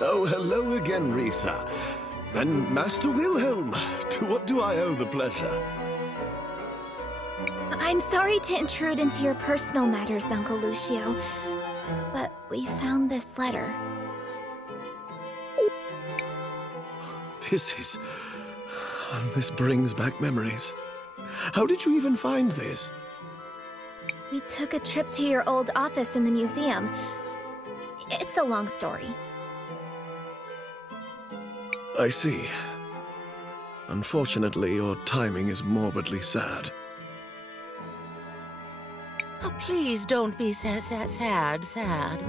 Oh, hello again, Risa. And Master Wilhelm, to what do I owe the pleasure? I'm sorry to intrude into your personal matters, Uncle Lucio, but we found this letter. This brings back memories. How did you even find this? We took a trip to your old office in the museum. It's a long story. I see. Unfortunately, your timing is morbidly sad. Oh, please don't be sad.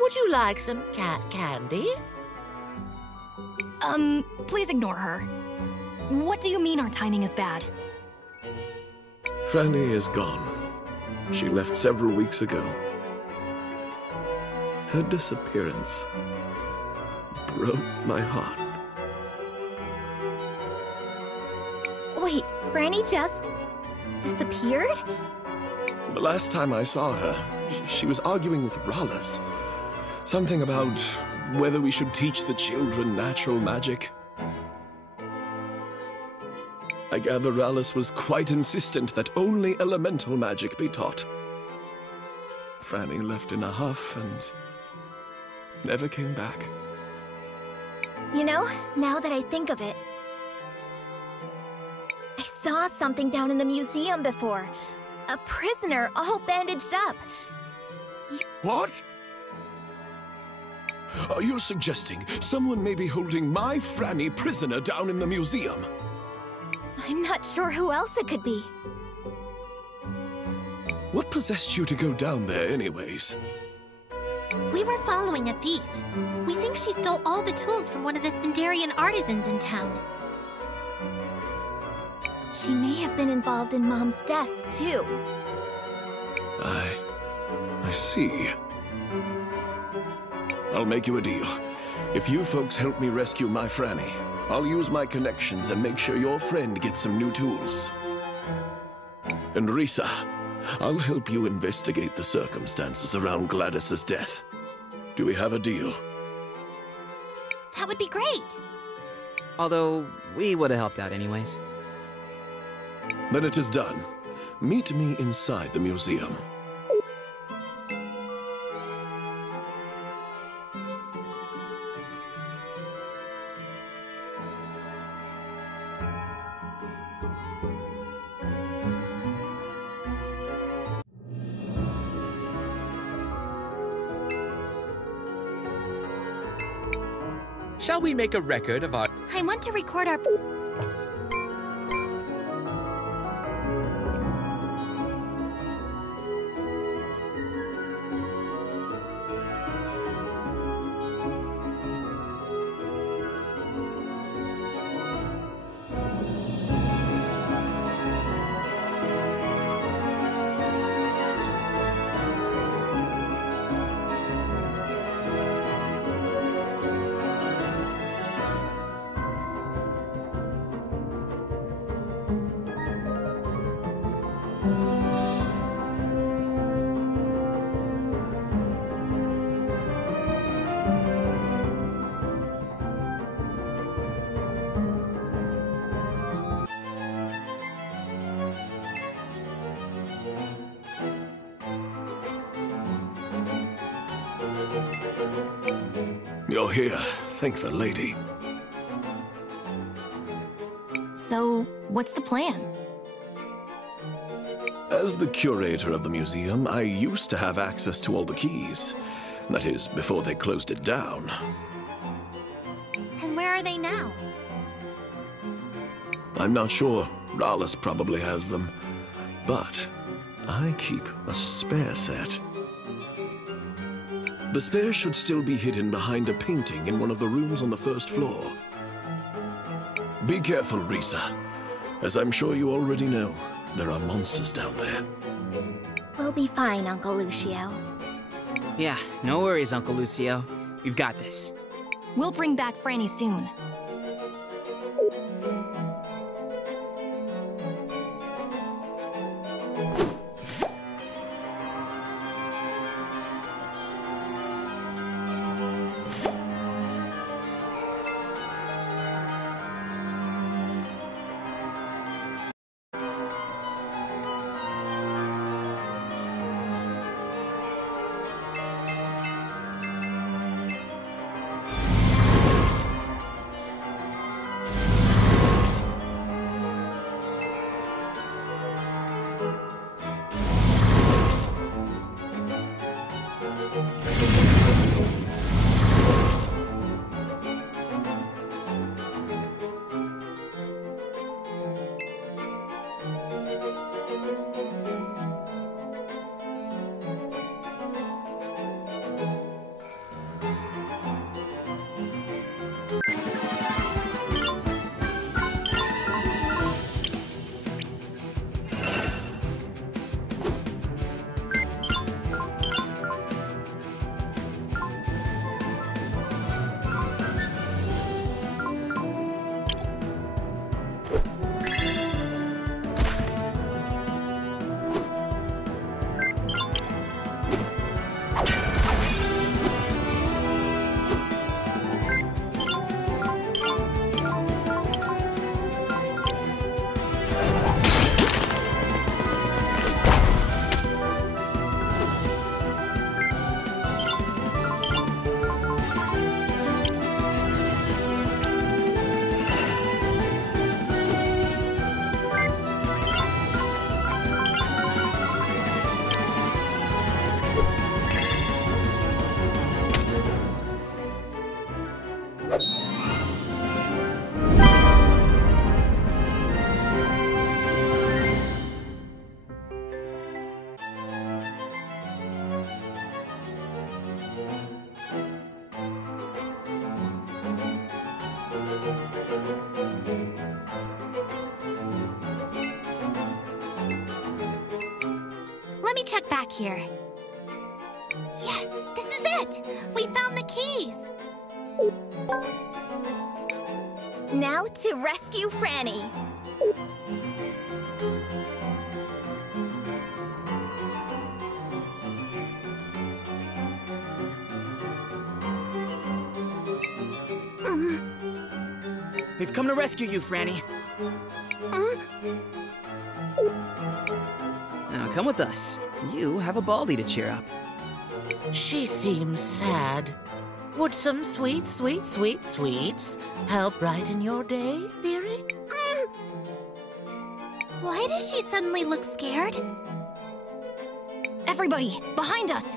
Would you like some candy? Please ignore her. What do you mean our timing is bad? Franny is gone. She left several weeks ago. Her disappearance broke my heart. Wait, Franny just disappeared? The last time I saw her, she was arguing with Rallis. Something about whether we should teach the children natural magic. I gather Rallis was quite insistent that only elemental magic be taught. Franny left in a huff and never came back. You know, now that I think of it, I saw something down in the museum before. A prisoner all bandaged up. What? Are you suggesting someone may be holding my Franny prisoner down in the museum? I'm not sure who else it could be. What possessed you to go down there anyways? We were following a thief. We think she stole all the tools from one of the Sindarian artisans in town. She may have been involved in Mom's death, too. I see. I'll make you a deal. If you folks help me rescue my Franny, I'll use my connections and make sure your friend gets some new tools. And Risa, I'll help you investigate the circumstances around Gladys's death. Do we have a deal? That would be great. Although, we would have helped out anyways. Then it is done. Meet me inside the museum. Shall we make a record of our... I want to record our... You're here. Thank the lady. So, what's the plan? As the curator of the museum, I used to have access to all the keys. That is, before they closed it down. And where are they now? I'm not sure. Rallis probably has them. But I keep a spare set. The spare should still be hidden behind a painting in one of the rooms on the first floor. Be careful, Risa. As I'm sure you already know, there are monsters down there. We'll be fine, Uncle Lucio. Yeah, no worries, Uncle Lucio. You've got this. We'll bring back Franny soon. check back here. Yes, this is it! We found the keys! Now to rescue Franny. We've come to rescue you, Franny. Now come with us. You have a Baldy to cheer up. She seems sad. Would some sweet, sweet, sweet sweets help brighten your day, dearie? Why does she suddenly look scared? Everybody, behind us!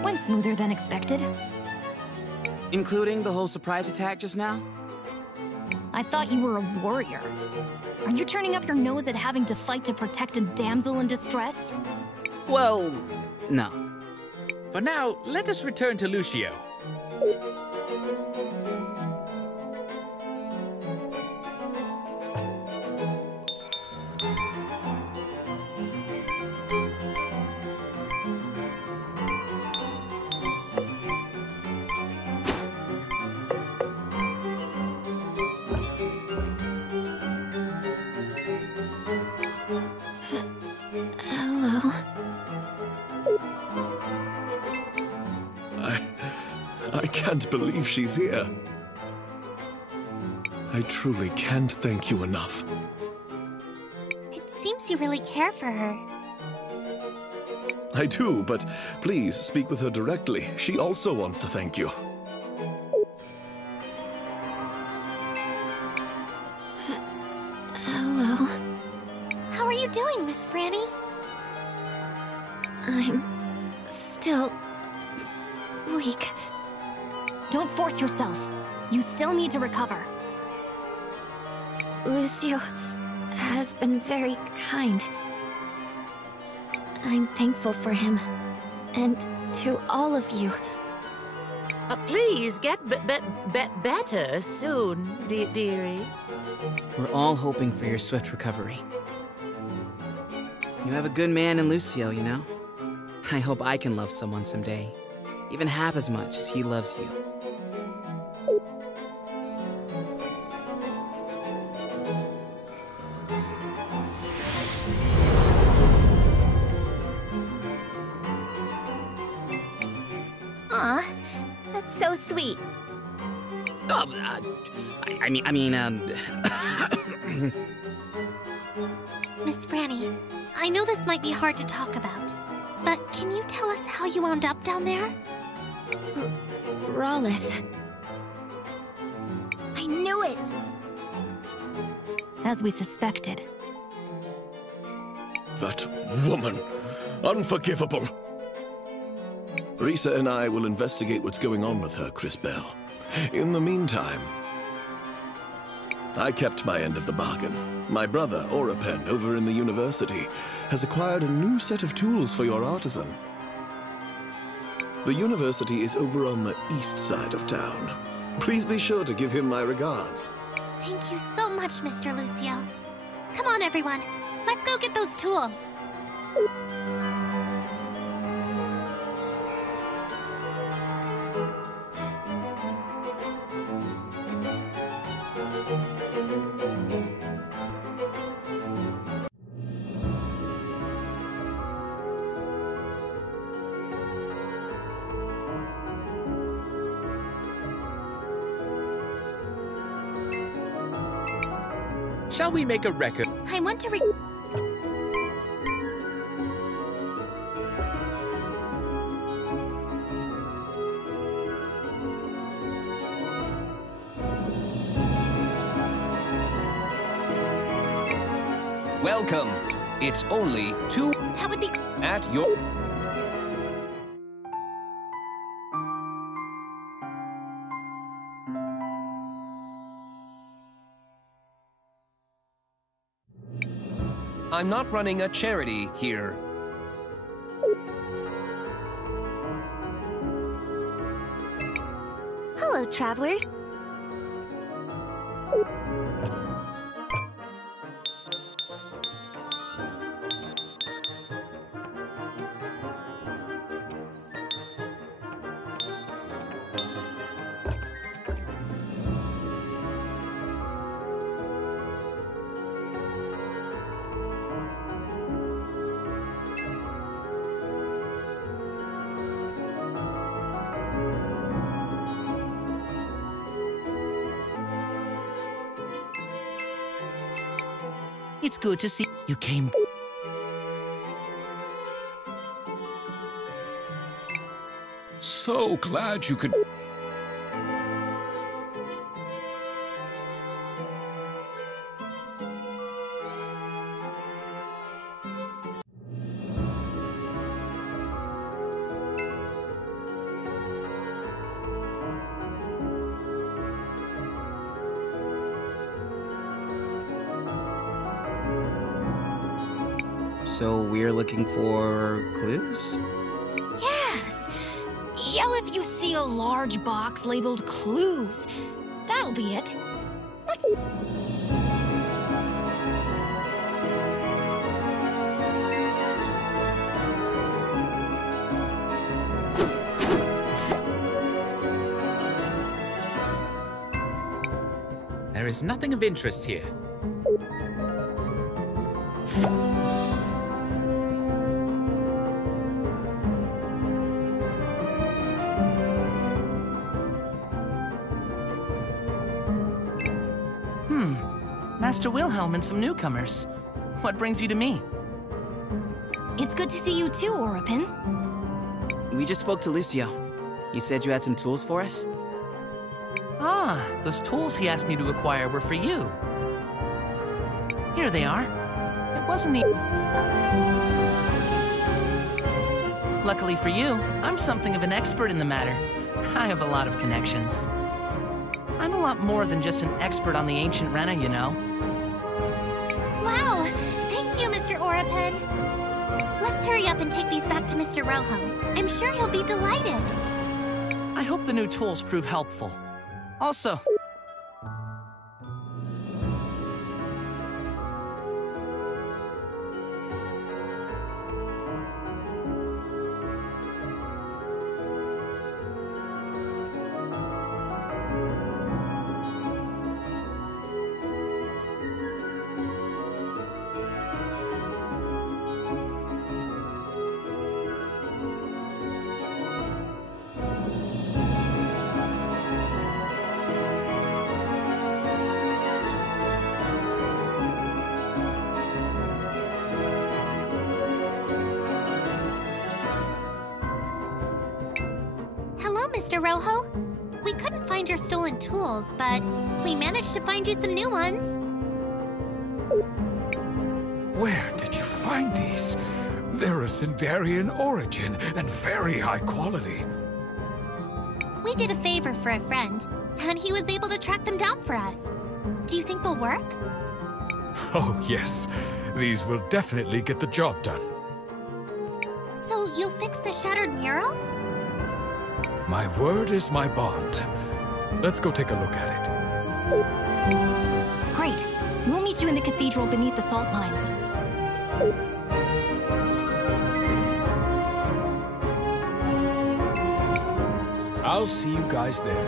That went smoother than expected. Including the whole surprise attack just now? I thought you were a warrior. Are you turning up your nose at having to fight to protect a damsel in distress? Well, no. For now, let us return to Lucio. Hello. I can't believe she's here. I truly can't thank you enough. It seems you really care for her. I do, but please speak with her directly. She also wants to thank you. Hello. How are you doing, Miss Franny? I'm still weak. Don't force yourself. You still need to recover. Lucio has been very kind. I'm thankful for him. And to all of you. Please get better soon, dearie. We're all hoping for your swift recovery. You have a good man in Lucio, you know? I hope I can love someone someday, even half as much as he loves you. Aw, that's so sweet. Miss Franny, I know this might be hard to talk about, but can you tell us how you wound up down there? Rawless. I knew it! As we suspected. That woman. Unforgivable. Risa and I will investigate what's going on with her, Cris Bell. In the meantime, I kept my end of the bargain. My brother, Orapen, over in the university, has acquired a new set of tools for your artisan. The university is over on the east side of town. Please be sure to give him my regards. Thank you so much, Mr. Lucio. Come on, everyone. Let's go get those tools. Shall we make a record? I want to Welcome. It's only 2 That would be... at your... I'm not running a charity here. Hello, travelers. It's good to see you came. So glad you could... So we're looking for clues? Yes! Yell if you see a large box labeled clues. That'll be it. Let's... There is nothing of interest here. Master Wilhelm and some newcomers. What brings you to me? It's good to see you too, Oripin. We just spoke to Lucio. He said you had some tools for us? Ah, those tools he asked me to acquire were for you. Here they are. It wasn't the... Luckily for you, I'm something of an expert in the matter. I have a lot of connections. I'm a lot more than just an expert on the ancient Rena, you know. Wow! Thank you, Mr. Oripin. Let's hurry up and take these back to Mr. Rojo. I'm sure he'll be delighted. I hope the new tools prove helpful. Also... Mr. Rojo. We couldn't find your stolen tools, but we managed to find you some new ones. Where did you find these? They're of Sindarian origin and very high quality. We did a favor for a friend, and he was able to track them down for us. Do you think they'll work? Oh, yes. These will definitely get the job done. So you'll fix the shattered mural? My word is my bond. Let's go take a look at it. Great. We'll meet you in the cathedral beneath the salt mines. I'll see you guys there.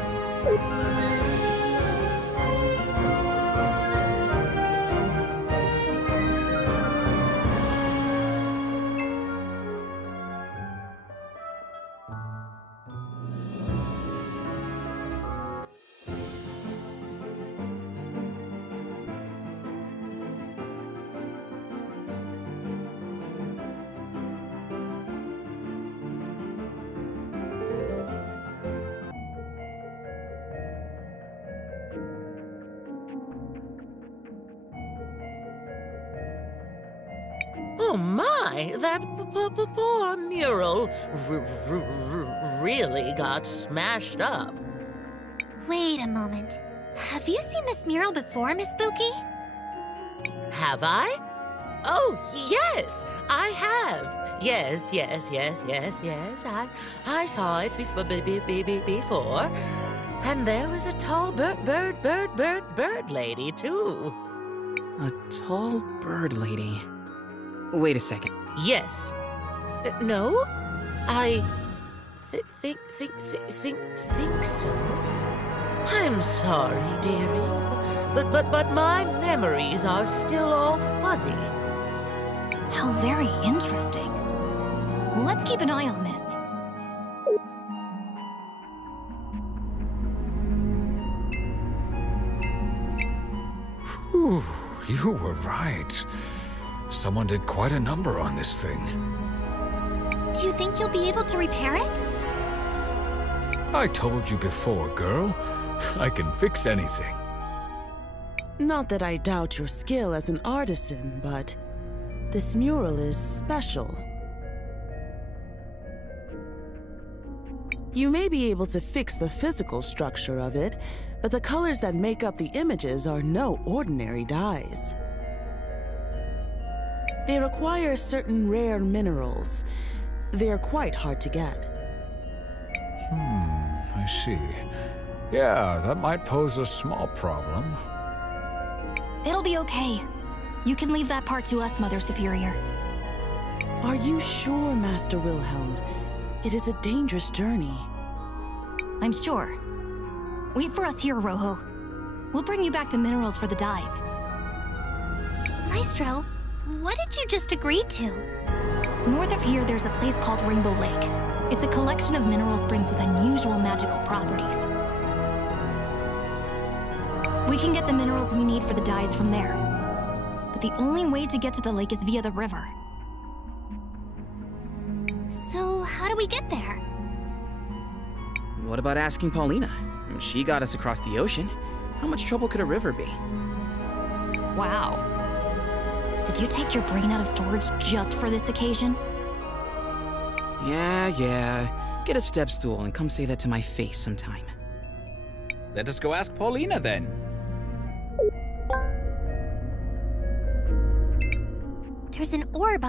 Oh my, that poor mural really got smashed up. Wait a moment. Have you seen this mural before, Miss Spooky? Have I? Oh, yes, I have. Yes. I saw it before. And there was a tall bird lady, too. A tall bird lady. Wait a second. Yes. No? I think so. I'm sorry, dearie, but my memories are still all fuzzy. How very interesting. Let's keep an eye on this. Whew, you were right. Someone did quite a number on this thing. Do you think you'll be able to repair it? I told you before, girl. I can fix anything. Not that I doubt your skill as an artisan, but this mural is special. You may be able to fix the physical structure of it, but the colors that make up the images are no ordinary dyes. They require certain rare minerals. They are quite hard to get. I see. Yeah, that might pose a small problem. It'll be okay. You can leave that part to us, Mother Superior. Are you sure, Master Wilhelm? It is a dangerous journey. I'm sure. Wait for us here, Rojo. We'll bring you back the minerals for the dyes. Maestro, what did you just agree to? North of here, there's a place called Rainbow Lake. It's a collection of mineral springs with unusual magical properties. We can get the minerals we need for the dyes from there. But the only way to get to the lake is via the river. So, how do we get there? What about asking Paulina? She got us across the ocean. How much trouble could a river be? Wow. Did you take your brain out of storage just for this occasion? Yeah. Get a step stool and come say that to my face sometime. Let us go ask Paulina then. There's an orb.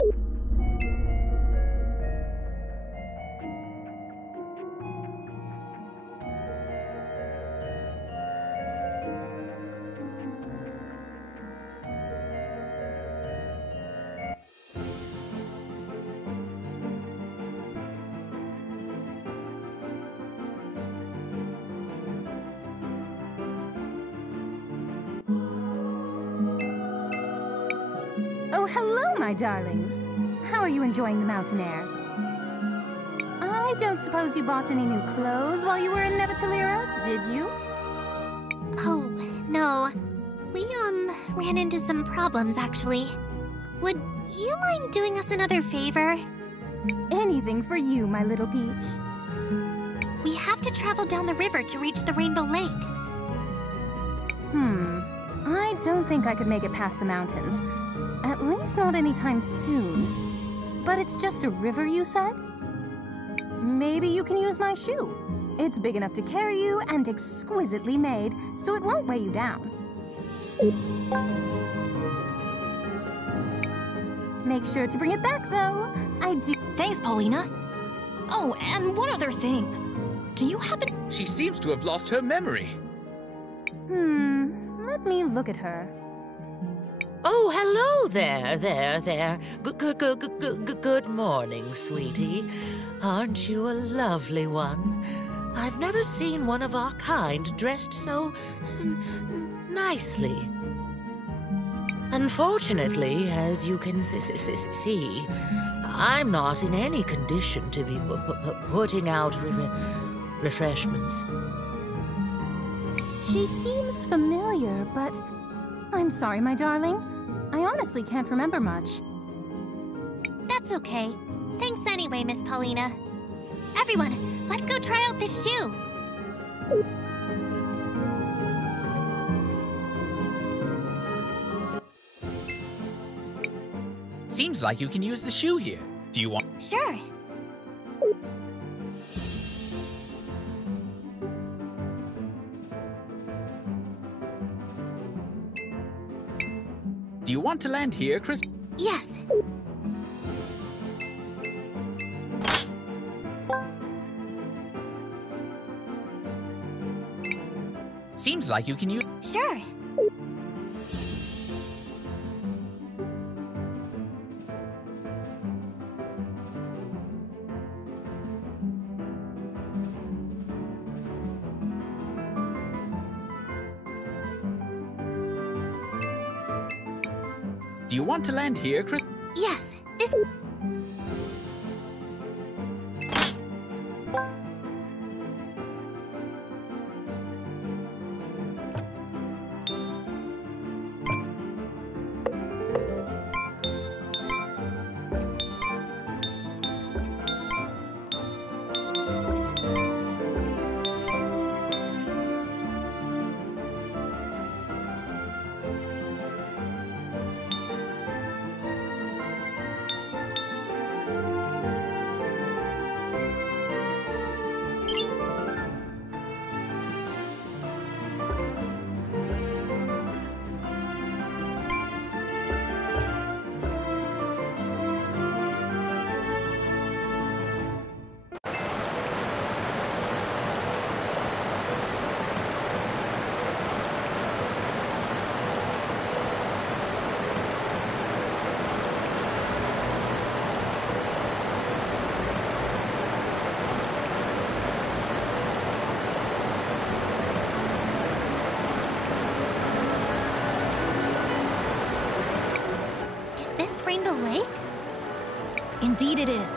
Oh, hello, my darlings. How are you enjoying the mountain air? I don't suppose you bought any new clothes while you were in Nebutalira, did you? Oh, no. We, ran into some problems, actually. Would you mind doing us another favor? Anything for you, my little peach. We have to travel down the river to reach the Rainbow Lake. I don't think I could make it past the mountains. At least not anytime soon. But it's just a river, you said? Maybe you can use my shoe. It's big enough to carry you and exquisitely made, so it won't weigh you down. Make sure to bring it back, though. I do. Thanks, Paulina. Oh, and one other thing. Do you happen... She seems to have lost her memory. Let me look at her. Oh, hello there. Good morning, sweetie. Aren't you a lovely one? I've never seen one of our kind dressed so nicely. Unfortunately, as you can see, I'm not in any condition to be putting out refreshments. She seems familiar, but I'm sorry, my darling. I honestly can't remember much. That's okay. Thanks anyway, Miss Paulina. Everyone, let's go try out this shoe. Seems like you can use the shoe here. Do you want... Sure. Do you want to land here, Chris? Yes. Seems like you can use... Sure. Do you want to land here, Chris? Yes, this... Rainbow Lake? Indeed it is.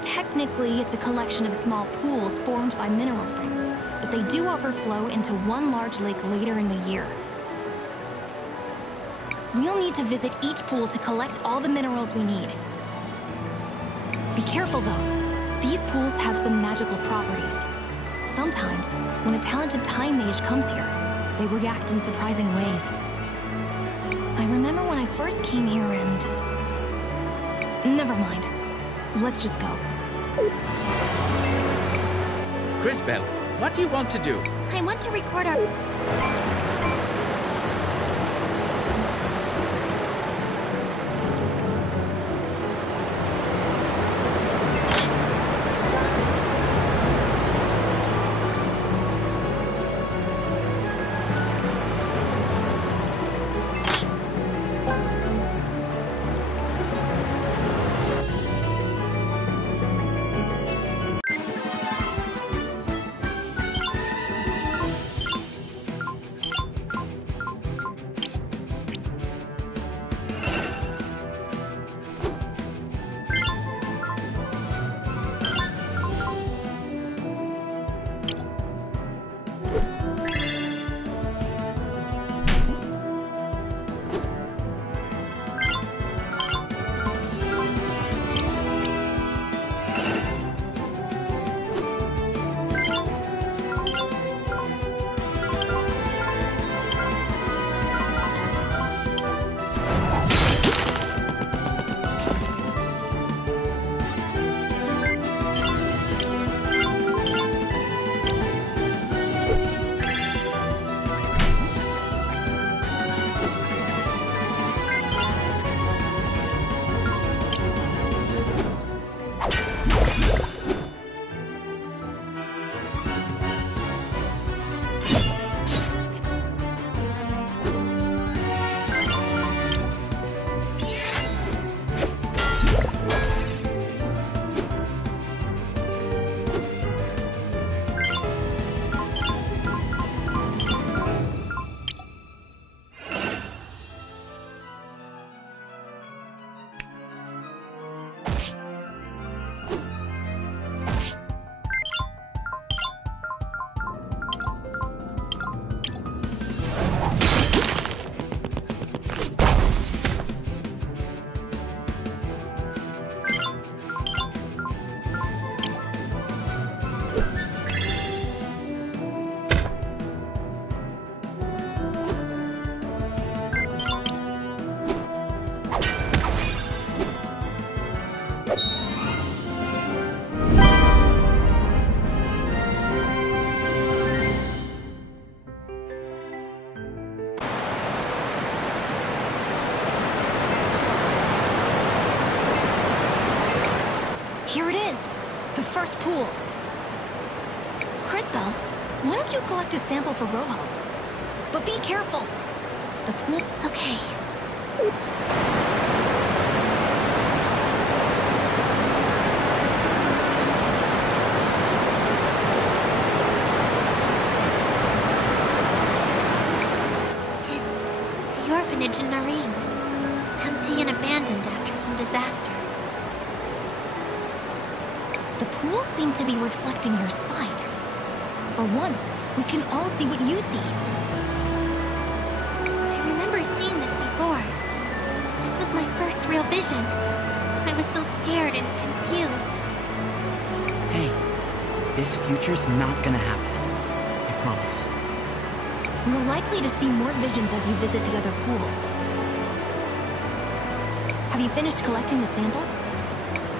Technically, it's a collection of small pools formed by mineral springs, but they do overflow into one large lake later in the year. We'll need to visit each pool to collect all the minerals we need. Be careful though. These pools have some magical properties. Sometimes, when a talented time mage comes here, they react in surprising ways. I remember when I first came here and... Never mind. Let's just go. Crisbell, what do you want to do? I want to record our... Here it is, the first pool. Crisbell, why don't you collect a sample for Rojo? But be careful. The pool... Okay. It's the orphanage in Nareen. Empty and abandoned after some disaster. The pools seem to be reflecting your sight. For once, we can all see what you see. I remember seeing this before. This was my first real vision. I was so scared and confused. Hey, this future's not gonna happen. I promise. You're likely to see more visions as you visit the other pools. Have you finished collecting the sample?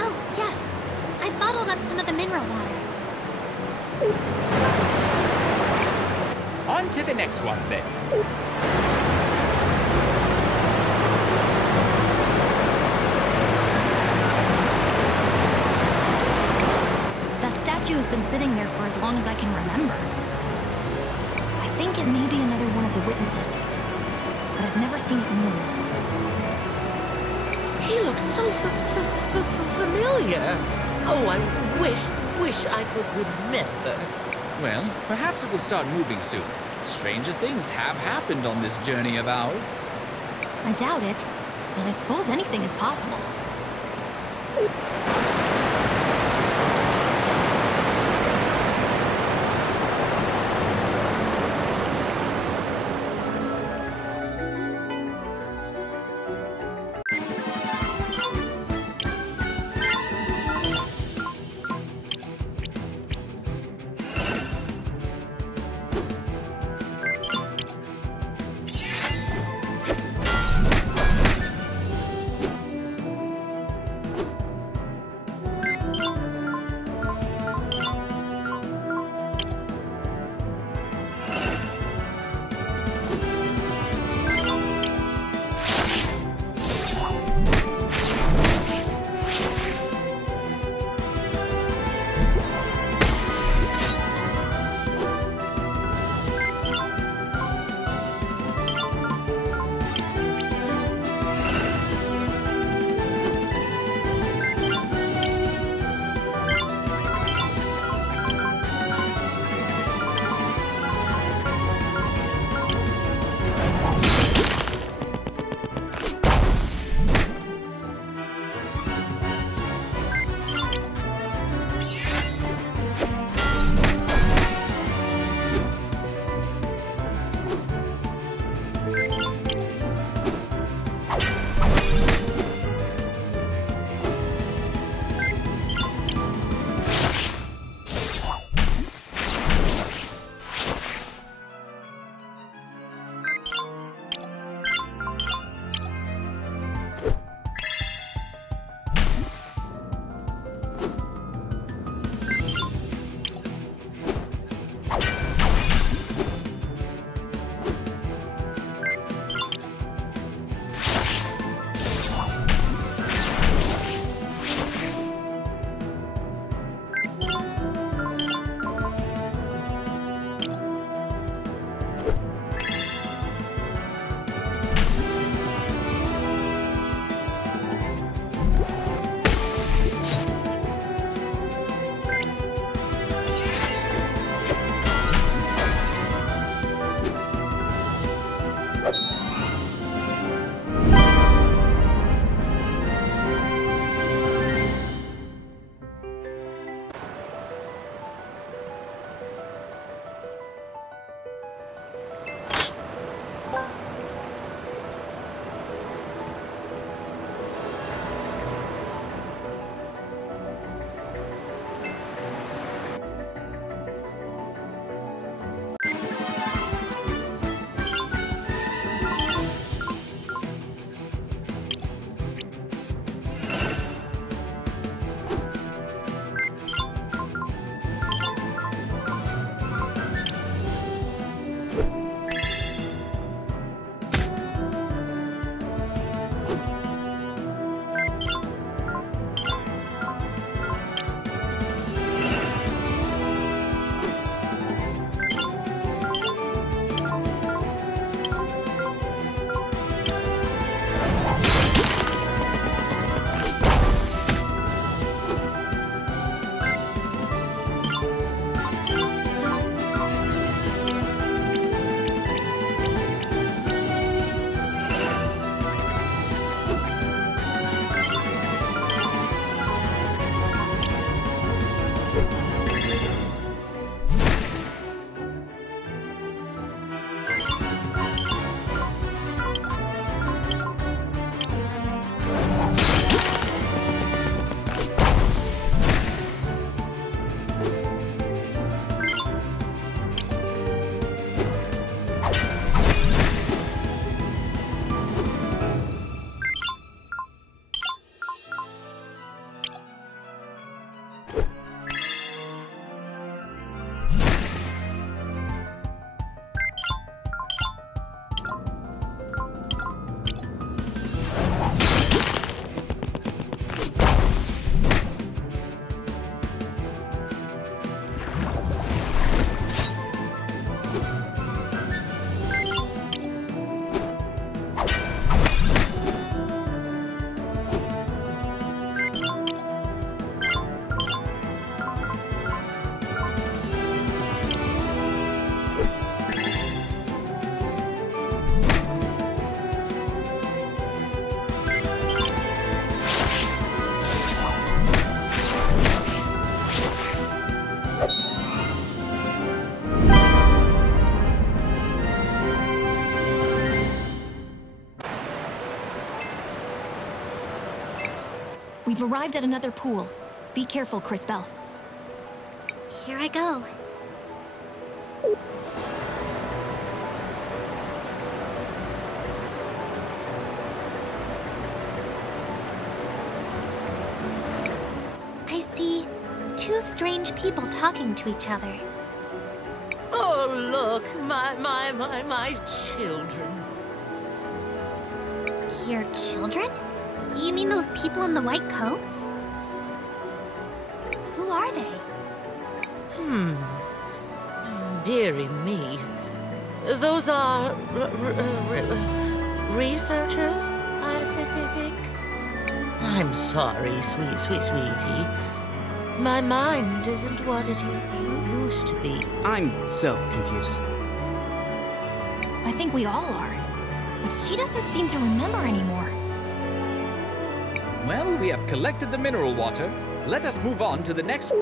Oh, yes. I've bottled up some of the mineral water. On to the next one, then. That statue has been sitting there for as long as I can remember. I think it may be another one of the witnesses, but I've never seen it move. He looks so familiar. Oh, I wish I could remember. Well, perhaps it will start moving soon. Stranger things have happened on this journey of ours. I doubt it. and I suppose anything is possible. We've arrived at another pool. Be careful, Cris Bell. Here I go. I see two strange people talking to each other. Oh, look, my children. Your children? You mean those people in the white coats? Who are they? Dearie me. Those are researchers, I think. I'm sorry, sweetie. My mind isn't what it used to be. I'm so confused. I think we all are. But she doesn't seem to remember anymore. Well, we have collected the mineral water. Let us move on to the next.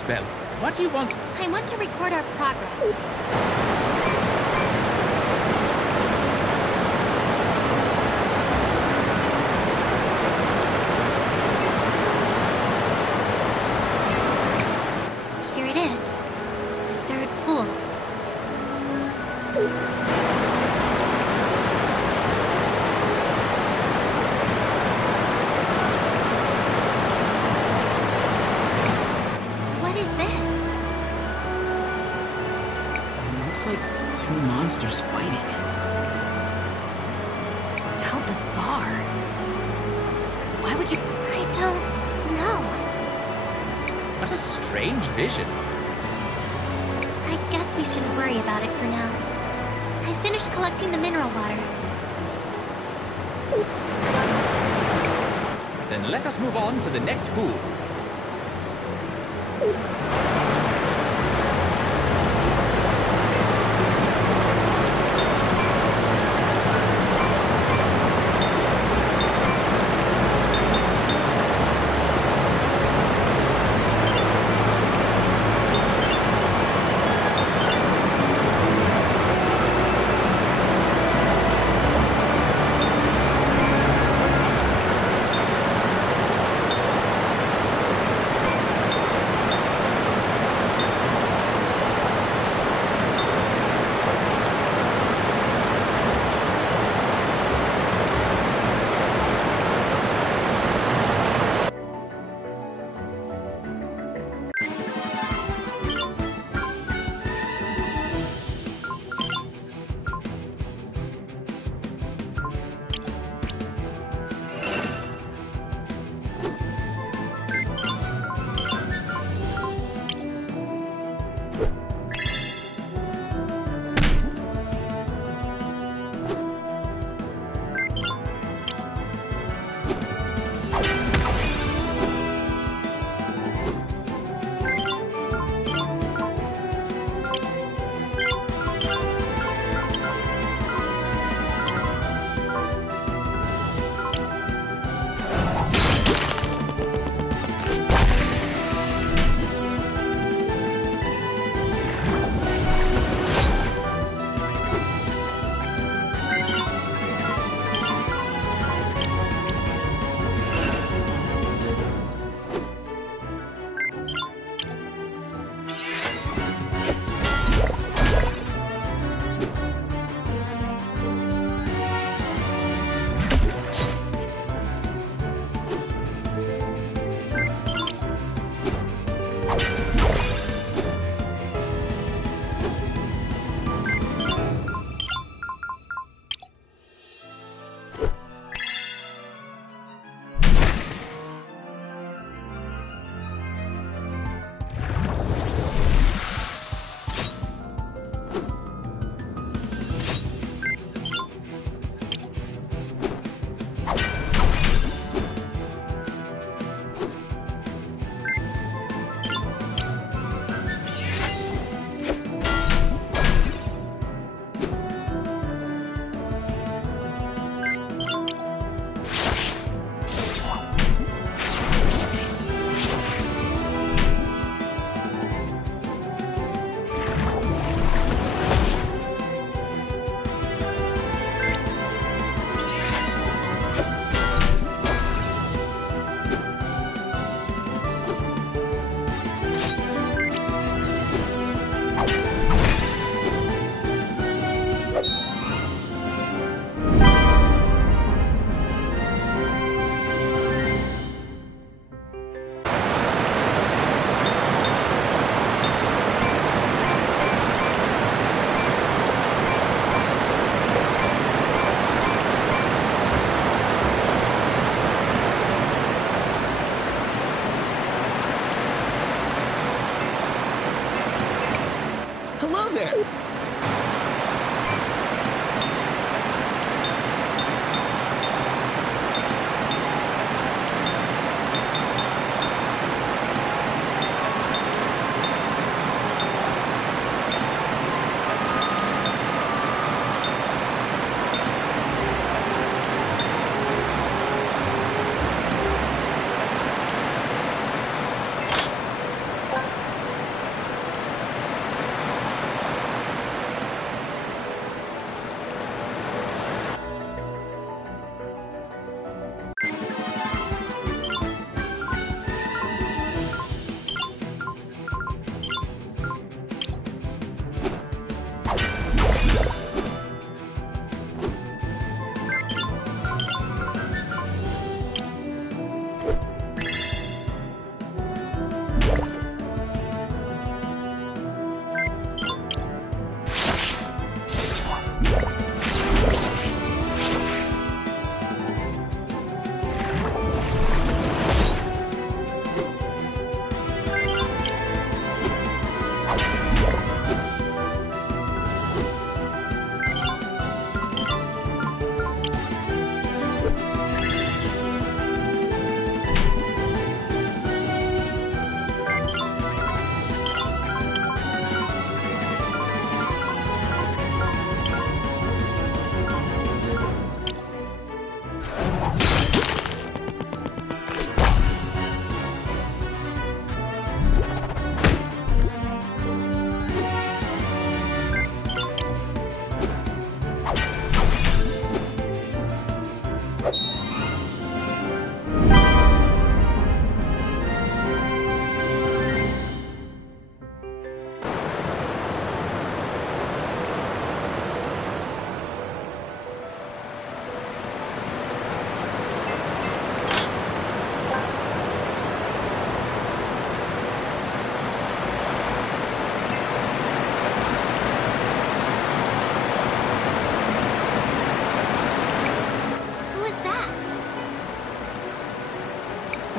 Bell. What do you want? I want to record our progress. Here it is. The third pool. What is this? It looks like two monsters fighting. How bizarre. Why would you... I don't know. What a strange vision. I guess we shouldn't worry about it for now. I finished collecting the mineral water. Then let us move on to the next pool.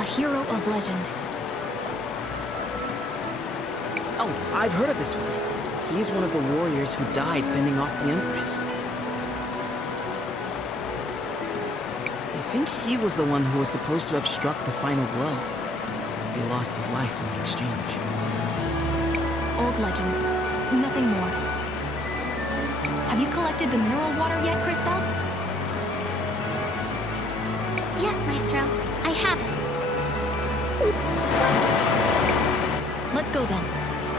A hero of legend. Oh, I've heard of this one. He's one of the warriors who died fending off the Empress. I think he was the one who was supposed to have struck the final blow. He lost his life in the exchange. Old legends. Nothing more. Have you collected the mineral water yet, Crisbell? Yes, Maestro. I have it. Let's go then.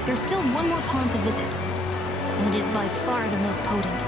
There's still one more pond to visit. And it is by far the most potent.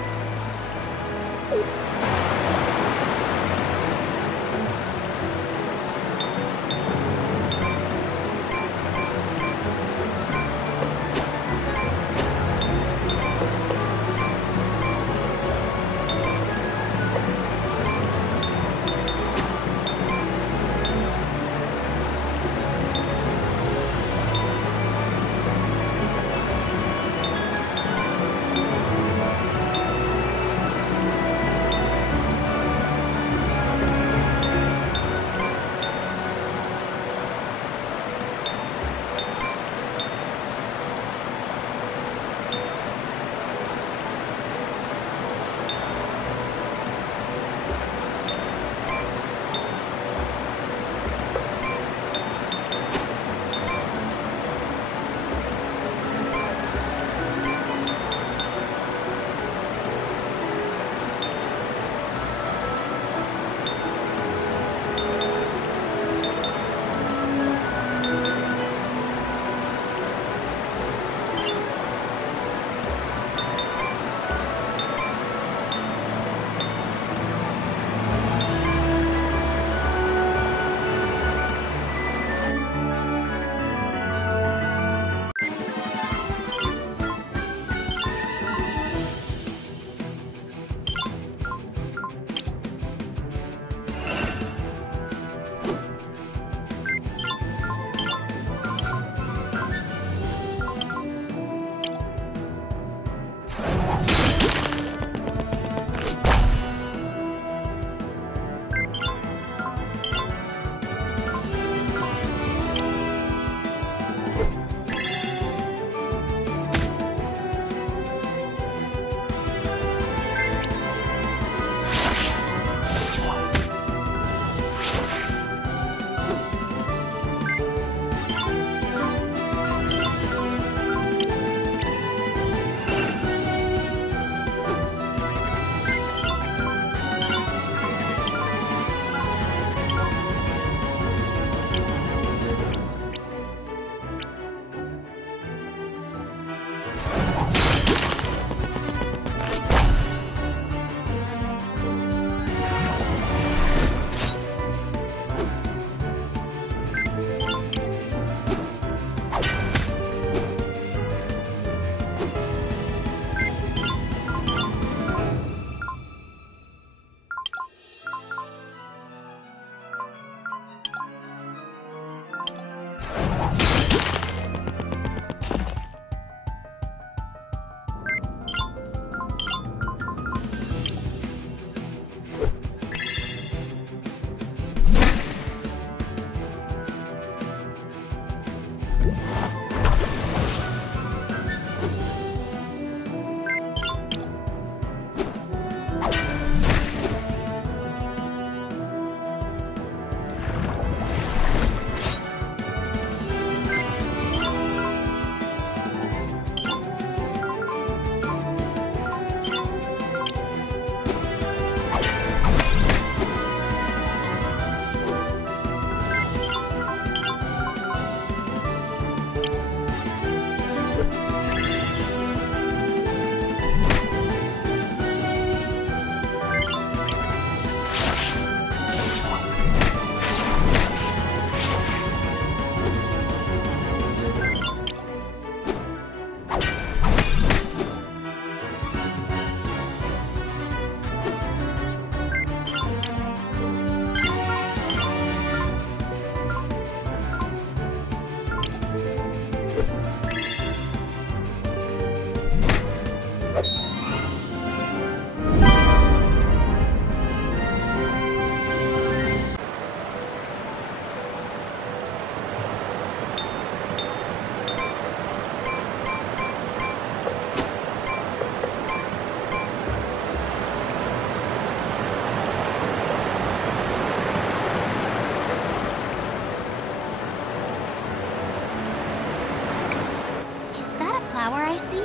flower I see?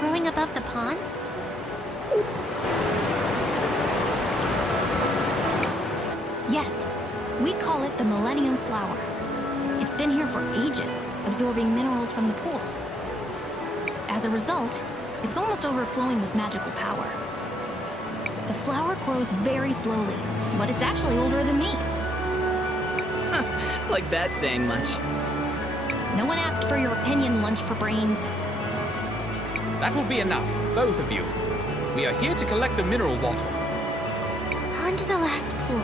Growing above the pond? Yes, we call it the Millennium Flower. It's been here for ages, absorbing minerals from the pool. As a result, it's almost overflowing with magical power. The flower grows very slowly, but it's actually older than me. Like that's saying much. No one asked for your opinion, Lunch for Brains. That will be enough, both of you. We are here to collect the mineral water. On to the last pool.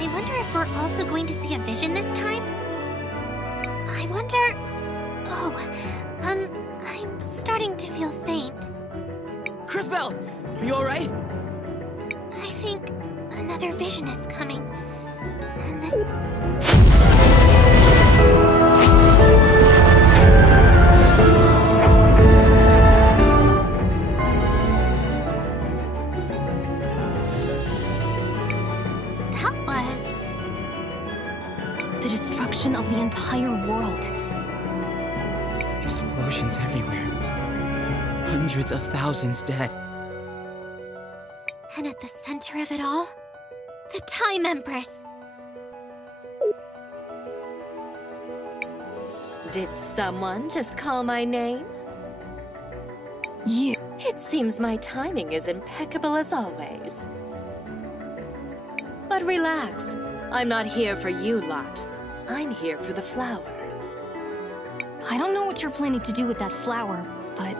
I wonder if we're also going to see a vision this time? I wonder... Oh, I'm starting to feel faint. Crisbell, are you alright? I think another vision is coming. And this... The destruction of the entire world. Explosions everywhere. Hundreds of thousands dead. And at the center of it all, the Time Empress. Did someone just call my name? You. It seems my timing is impeccable as always. But relax. I'm not here for you lot. I'm here for the flower. I don't know what you're planning to do with that flower, but...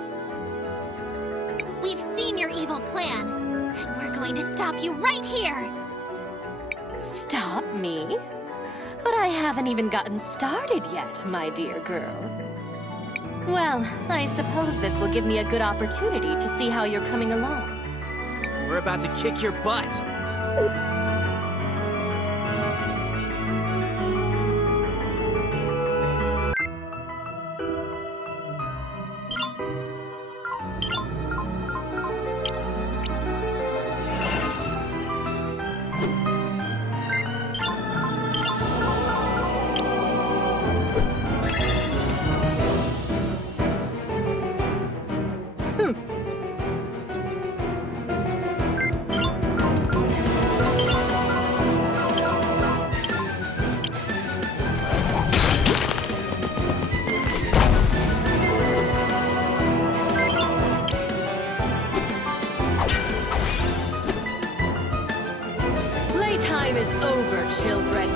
We've seen your evil plan, and we're going to stop you right here! Stop me? But I haven't even gotten started yet, my dear girl. Well, I suppose this will give me a good opportunity to see how you're coming along. We're about to kick your butt! over, children.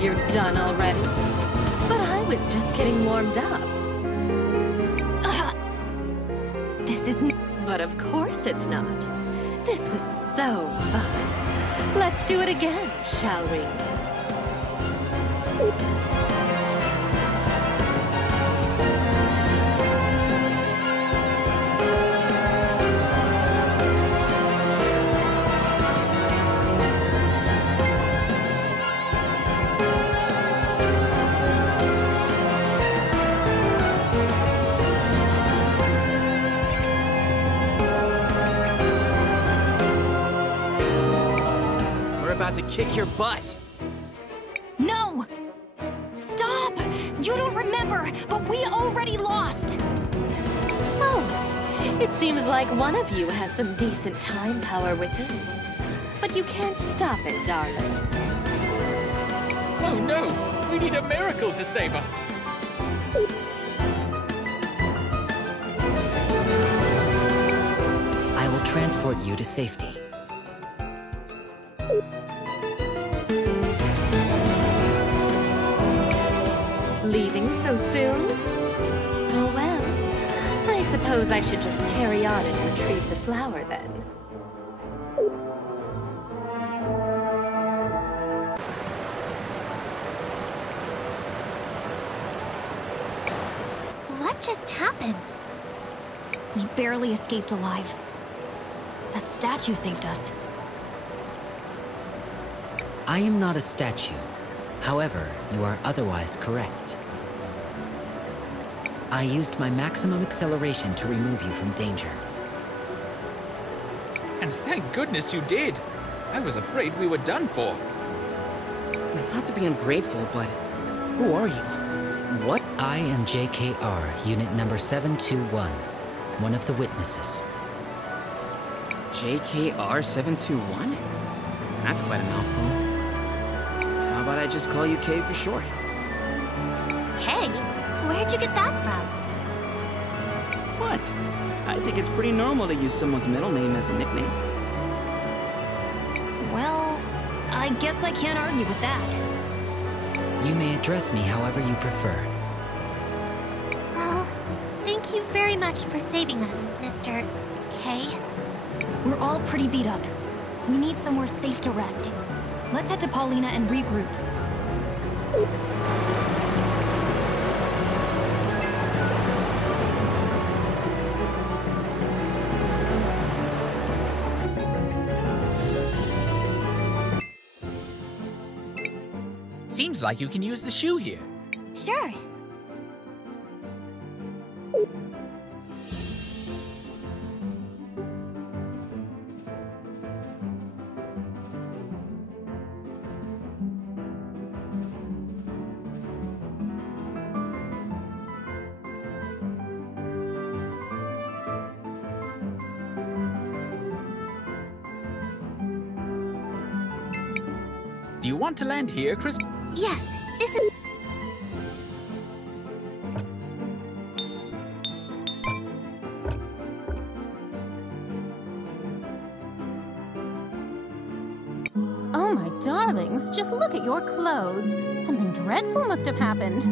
You're done already? But I was just getting warmed up. This isn't... But of course it's not. This was so fun. Let's do it again, shall we? About to kick your butt. No! Stop! You don't remember, but we already lost! Oh, it seems like one of you has some decent time power within. But you can't stop it, darlings. Oh no! We need a miracle to save us! I will transport you to safety. Leaving so soon? Oh well, I suppose I should just carry on and retrieve the flower then. What just happened? We barely escaped alive. That statue saved us. I am not a statue. However, you are otherwise correct. I used my maximum acceleration to remove you from danger. And thank goodness you did! I was afraid we were done for. Not to be ungrateful, but who are you? What? I am JKR, unit number 721, one of the witnesses. JKR 721? That's quite a mouthful. How about I just call you K for short? K? Where'd you get that from? What? I think it's pretty normal to use someone's middle name as a nickname. Well, I guess I can't argue with that. You may address me however you prefer. Well, thank you very much for saving us, Mr. K. We're all pretty beat up. We need somewhere safe to rest. Let's head to Paulina and regroup. Seems like you can use the shoe here. Sure. Do you want to land here, Cris? Yes, this is... Oh, my darlings, just look at your clothes. Something dreadful must have happened.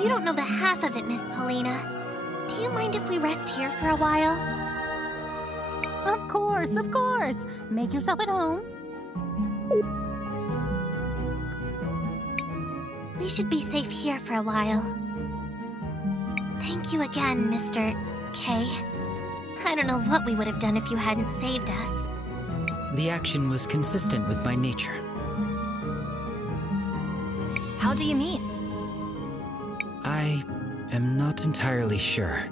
You don't know the half of it, Miss Paulina. Do you mind if we rest here for a while? Of course, of course. Make yourself at home. We should be safe here for a while. Thank you again, Mr. Kay. I don't know what we would have done if you hadn't saved us. The action was consistent with my nature. How do you mean? I am not entirely sure.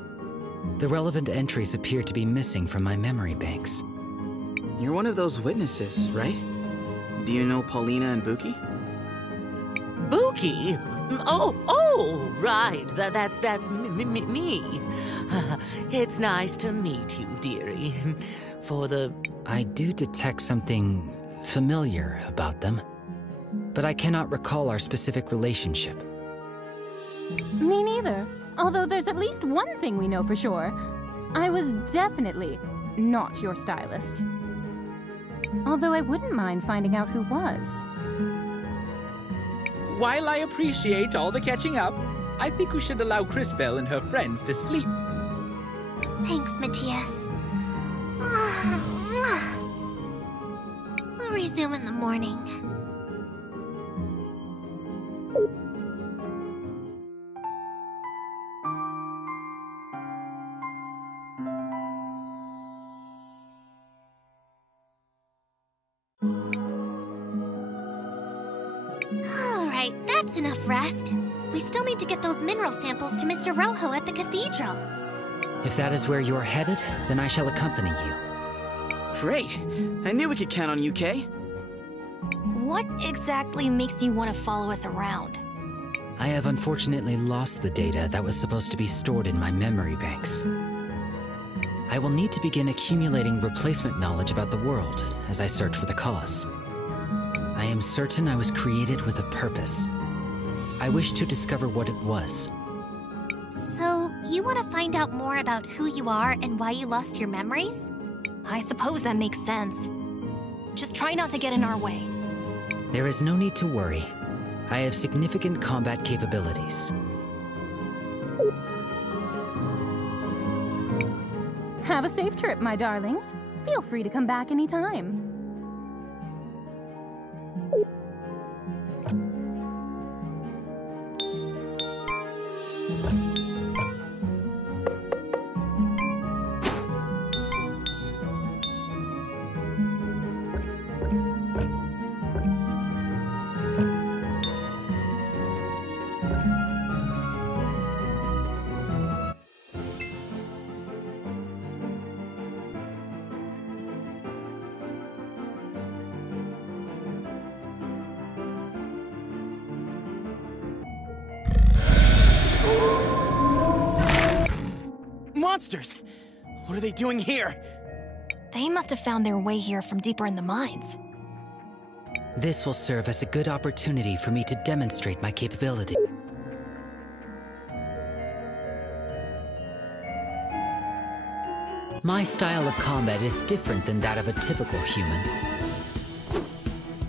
The relevant entries appear to be missing from my memory banks. You're one of those witnesses, right? Do you know Paulina and Buki? Buki? Oh, right. That's me. It's nice to meet you, dearie. I do detect something familiar about them, but I cannot recall our specific relationship. Me neither. Although there's at least one thing we know for sure. I was definitely not your stylist. Although I wouldn't mind finding out who was. While I appreciate all the catching up, I think we should allow Crisbell and her friends to sleep. Thanks, Matthias. We'll resume in the morning. Alright, that's enough rest. We still need to get those mineral samples to Mr. Rojo at the cathedral. If that is where you are headed, then I shall accompany you. Great! I knew we could count on you, Kay. What exactly makes you want to follow us around? I have unfortunately lost the data that was supposed to be stored in my memory banks. I will need to begin accumulating replacement knowledge about the world as I search for the cause. I am certain I was created with a purpose. I wish to discover what it was. So, you want to find out more about who you are and why you lost your memories? I suppose that makes sense. Just try not to get in our way. There is no need to worry. I have significant combat capabilities. Have a safe trip, my darlings. Feel free to come back anytime. Monsters! What are they doing here? They must have found their way here from deeper in the mines. This will serve as a good opportunity for me to demonstrate my capability. My style of combat is different than that of a typical human.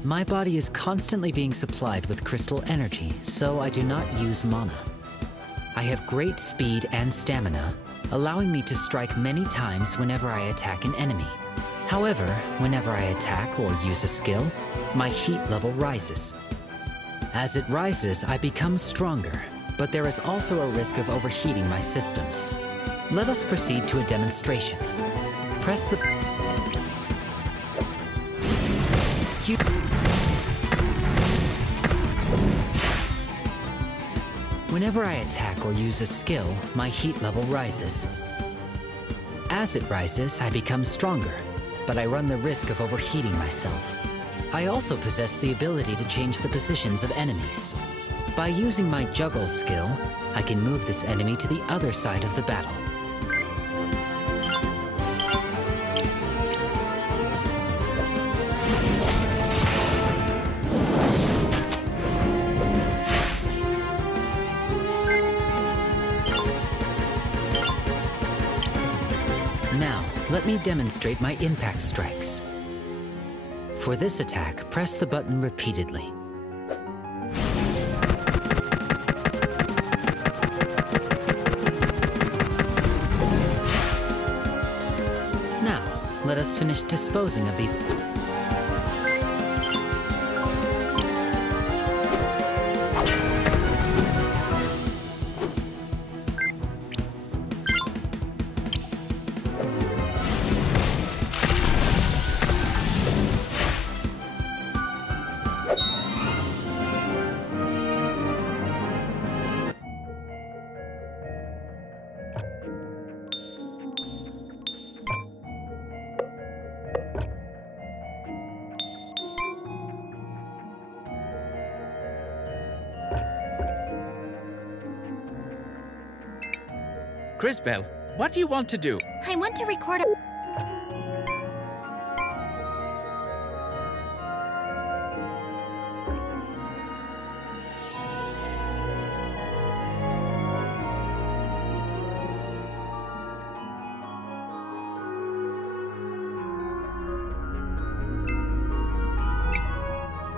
My body is constantly being supplied with crystal energy, so I do not use mana. I have great speed and stamina, allowing me to strike many times whenever I attack an enemy. However, whenever I attack or use a skill, my heat level rises. As it rises, I become stronger, but there is also a risk of overheating my systems. Let us proceed to a demonstration. Press the... Whenever I attack or use a skill, my heat level rises. As it rises, I become stronger, but I run the risk of overheating myself. I also possess the ability to change the positions of enemies. By using my juggle skill, I can move this enemy to the other side of the battle. Let me demonstrate my impact strikes. For this attack, press the button repeatedly. Now, let us finish disposing of these. Crisbell, what do you want to do? I want to record a...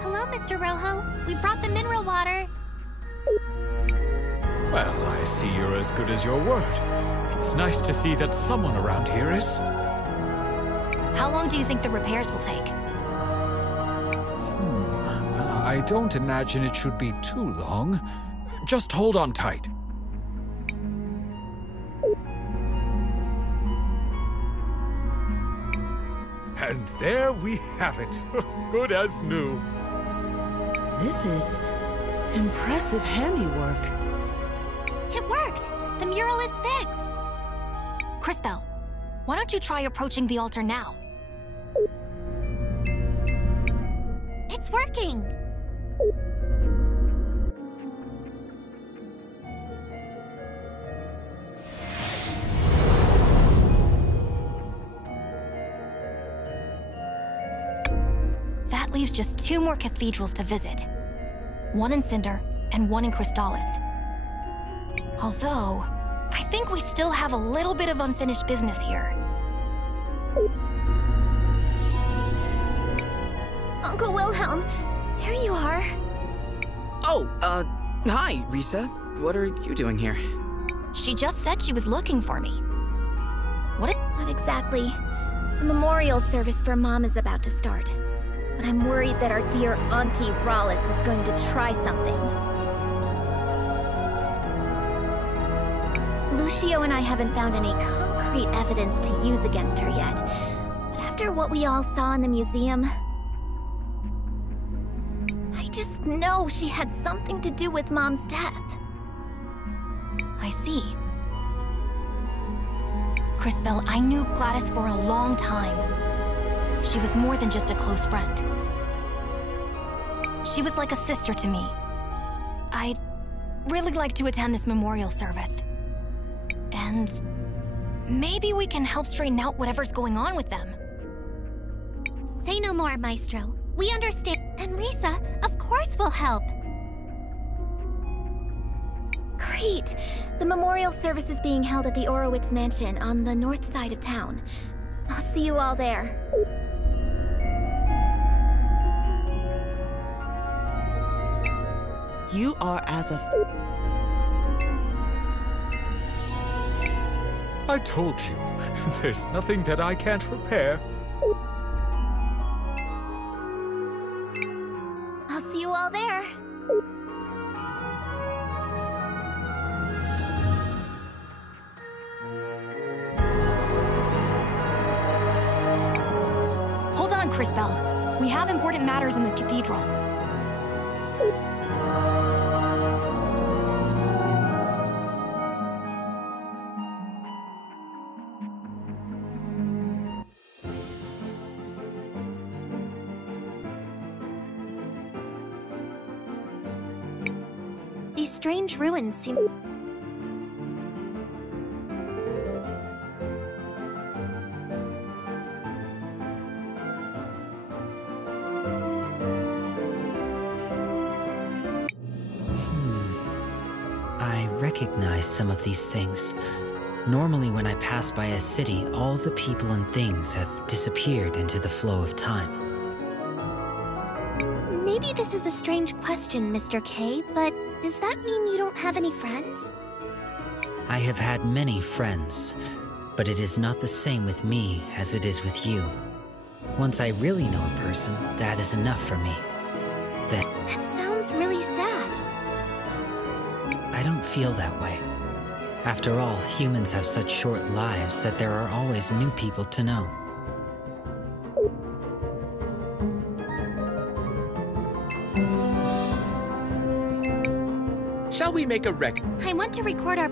Hello, Mr. Rojo. We brought the mineral water. Well, I see you're as good as your word. It's nice to see that someone around here is. How long do you think the repairs will take? I don't imagine it should be too long. Just hold on tight. And there we have it. Good as new. This is impressive handiwork. It worked! The mural is fixed! Crisbell, why don't you try approaching the altar now? It's working! That leaves just 2 more cathedrals to visit. One in Cinder and one in Crystallis. Although, I think we still have a little bit of unfinished business here. Uncle Wilhelm, there you are. Oh, hi, Risa. What are you doing here? She just said she was looking for me. What? Not exactly. The memorial service for Mom is about to start. But I'm worried that our dear Auntie Rallis is going to try something. Lucio and I haven't found any concrete evidence to use against her yet. But after what we all saw in the museum, I just know she had something to do with Mom's death. I see. Crisbell, I knew Gladys for a long time. She was more than just a close friend. She was like a sister to me. I'd really like to attend this memorial service. And maybe we can help straighten out whatever's going on with them. Say no more, Maestro. We understand. And Risa, of course we'll help. Great! The memorial service is being held at the Orowitz Mansion on the north side of town. I'll see you all there. You are as a... I told you, there's nothing that I can't repair. I'll see you all there. Hold on, Crisbell. We have important matters in the cathedral. These strange ruins seem... I recognize some of these things. Normally when I pass by a city, all the people and things have disappeared into the flow of time. Maybe this is a strange question, Mr. K, but does that mean you don't have any friends? I have had many friends, but it is not the same with me as it is with you. Once I really know a person, that is enough for me. Then That sounds really sad. I don't feel that way. After all, humans have such short lives that there are always new people to know. Shall we make a record? I want to record our...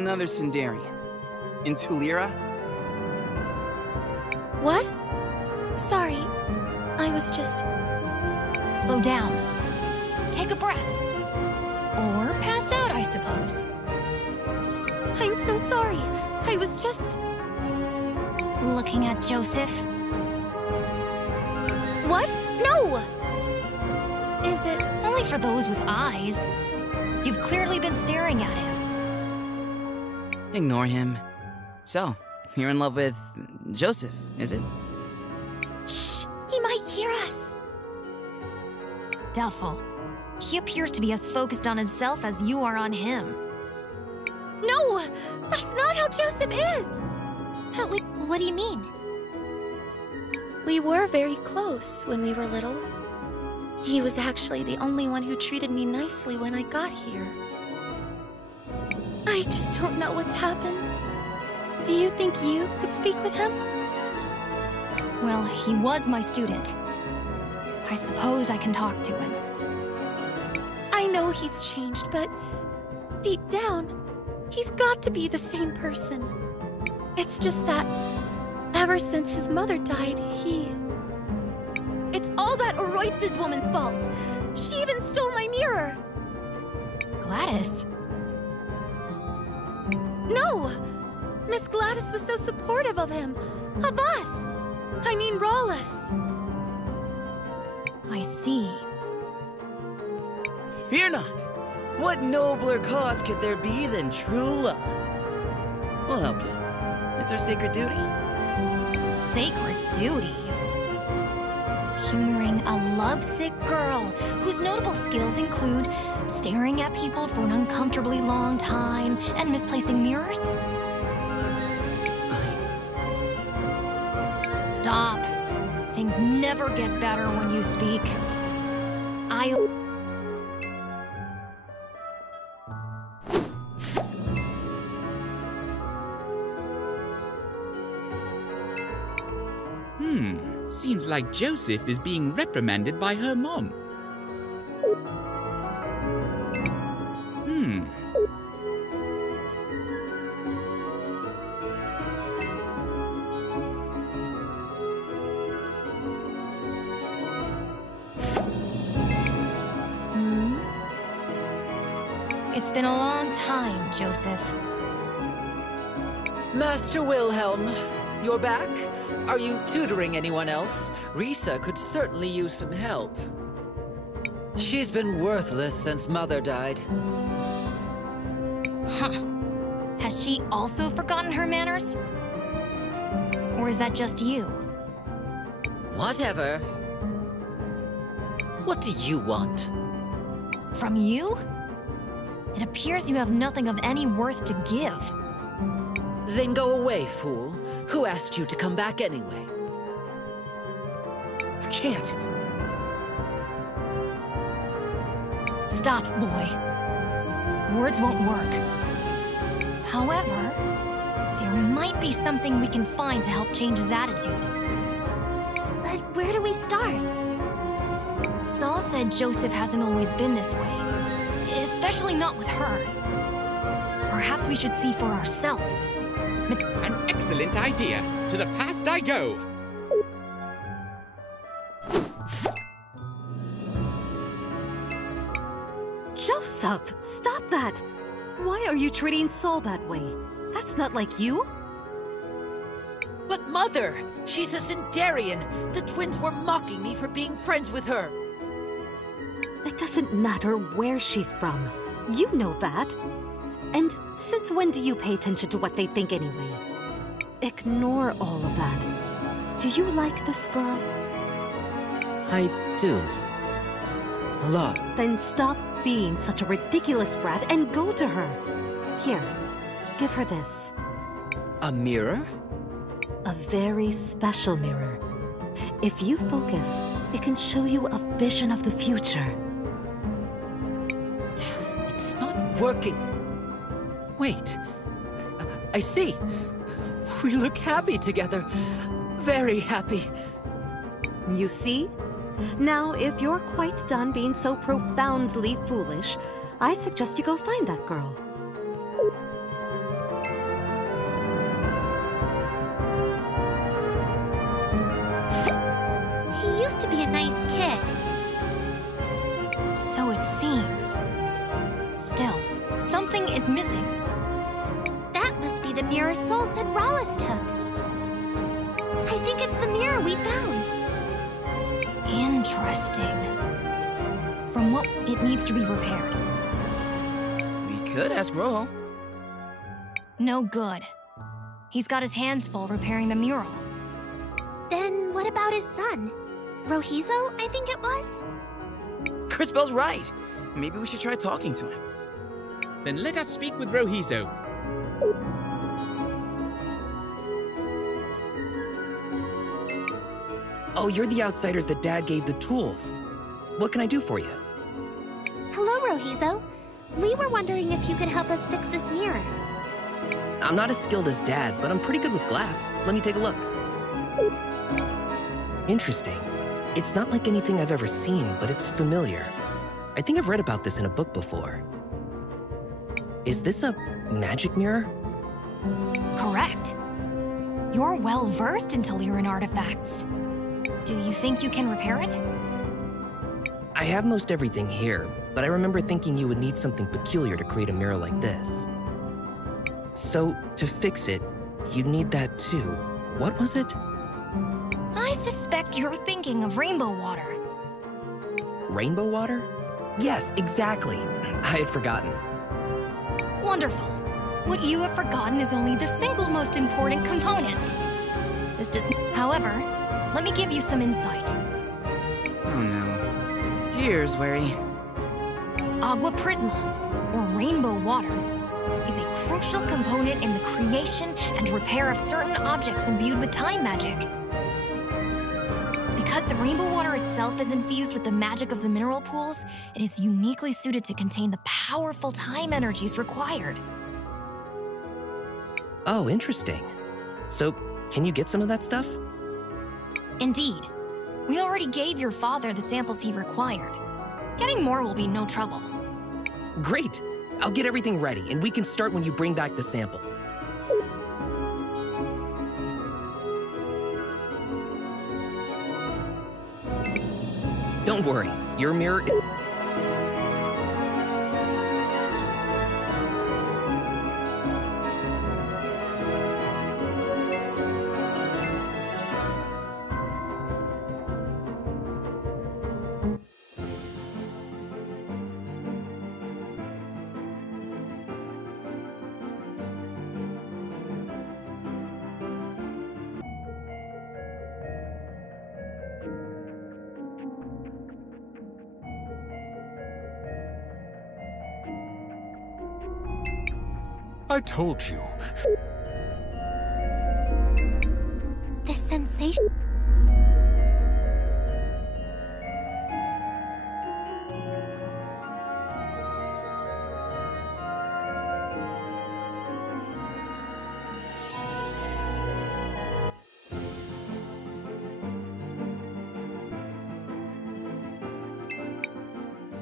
another Sindarian. In Tulira? What? Sorry, I was just... Slow down. Take a breath. Or pass out, I suppose. I'm so sorry. I was just... Looking at Joseph? What? No! Is it... Only for those with eyes. You've clearly been staring at him. Ignore him. So, you're in love with Joseph, is it? Shh! He might hear us! Doubtful. He appears to be as focused on himself as you are on him. No! That's not how Joseph is! What do you mean? We were very close when we were little. He was actually the only one who treated me nicely when I got here. I just don't know what's happened. Do you think you could speak with him? Well, he was my student. I suppose I can talk to him. I know he's changed, but deep down, he's got to be the same person. It's just that ever since his mother died, It's all that Oroitz's woman's fault. She even stole my mirror. Gladys? No! Miss Gladys was so supportive of him. Of us. I mean, Rawless. I see. Fear not! What nobler cause could there be than true love? We'll help you. It's our sacred duty. Sacred duty? Humoring a lovesick girl whose notable skills include staring at people for an uncomfortably long time and misplacing mirrors? Stop. Things never get better when you speak. Seems like Joseph is being reprimanded by her mom. It's been a long time, Joseph. Master Wilhelm, you're back? Are you tutoring anyone else? Risa could certainly use some help. She's been worthless since Mother died. Huh. Has she also forgotten her manners? Or is that just you? Whatever. What do you want? From you? It appears you have nothing of any worth to give. Then go away, fool. Who asked you to come back anyway? I can't. Stop, boy. Words won't work. However, there might be something we can find to help change his attitude. But where do we start? Saul said Joseph hasn't always been this way. Especially not with her. Perhaps we should see for ourselves. An excellent idea. To the past I go. Joseph, stop that! Why are you treating Saul that way? That's not like you. But Mother, she's a Sindarian. The twins were mocking me for being friends with her. It doesn't matter where she's from. You know that. And since when do you pay attention to what they think anyway? Ignore all of that. Do you like this girl? I do. A lot. Then stop being such a ridiculous brat and go to her. Here, give her this. A mirror? A very special mirror. If you focus, it can show you a vision of the future. It's not working. Wait. I see. We look happy together. Very happy. You see? Now, if you're quite done being so profoundly foolish, I suggest you go find that girl. mirror Soul said Rallis took. I think it's the mirror we found. Interesting. From what it needs to be repaired. We could ask Rojo. No good. He's got his hands full repairing the mural. Then what about his son? Rohizo, I think it was? Crispell's right. Maybe we should try talking to him. Then let us speak with Rohizo. Oh, you're the outsiders that Dad gave the tools. What can I do for you? Hello, Rohizo. We were wondering if you could help us fix this mirror. I'm not as skilled as Dad, but I'm pretty good with glass. Let me take a look. Interesting. It's not like anything I've ever seen, but it's familiar. I think I've read about this in a book before. Is this a magic mirror? Correct. You're well-versed in Teliran artifacts. Do you think you can repair it? I have most everything here, but I remember thinking you would need something peculiar to create a mirror like this. So, to fix it, you'd need that too. What was it? I suspect you're thinking of rainbow water. Rainbow water? Yes, exactly. I had forgotten. Wonderful. What you have forgotten is only the single most important component. This does. However, let me give you some insight. Oh no. Here's Wary. Agua Prisma, or rainbow water, is a crucial component in the creation and repair of certain objects imbued with time magic. Because the rainbow water itself is infused with the magic of the mineral pools, it is uniquely suited to contain the powerful time energies required. Oh, interesting. So, can you get some of that stuff? Indeed. We already gave your father the samples he required. Getting more will be no trouble. Great! I'll get everything ready, and we can start when you bring back the sample. Don't worry, your mirror... I told you. This sensation...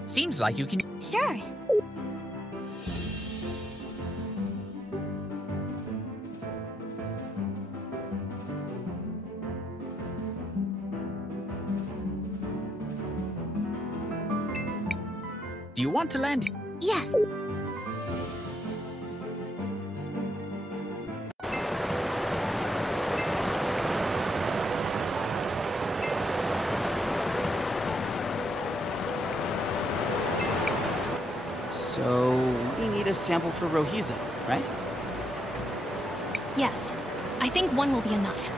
Seems like you can... Sure. Do you want to land? Yes. So, we need a sample for Rohizo, right? Yes. I think one will be enough.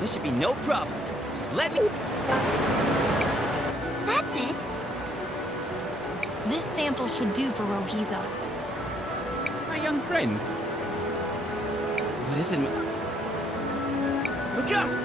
This should be no problem. Just let me... That's it. This sample should do for Rohizo. My young friend. What is it? Look out!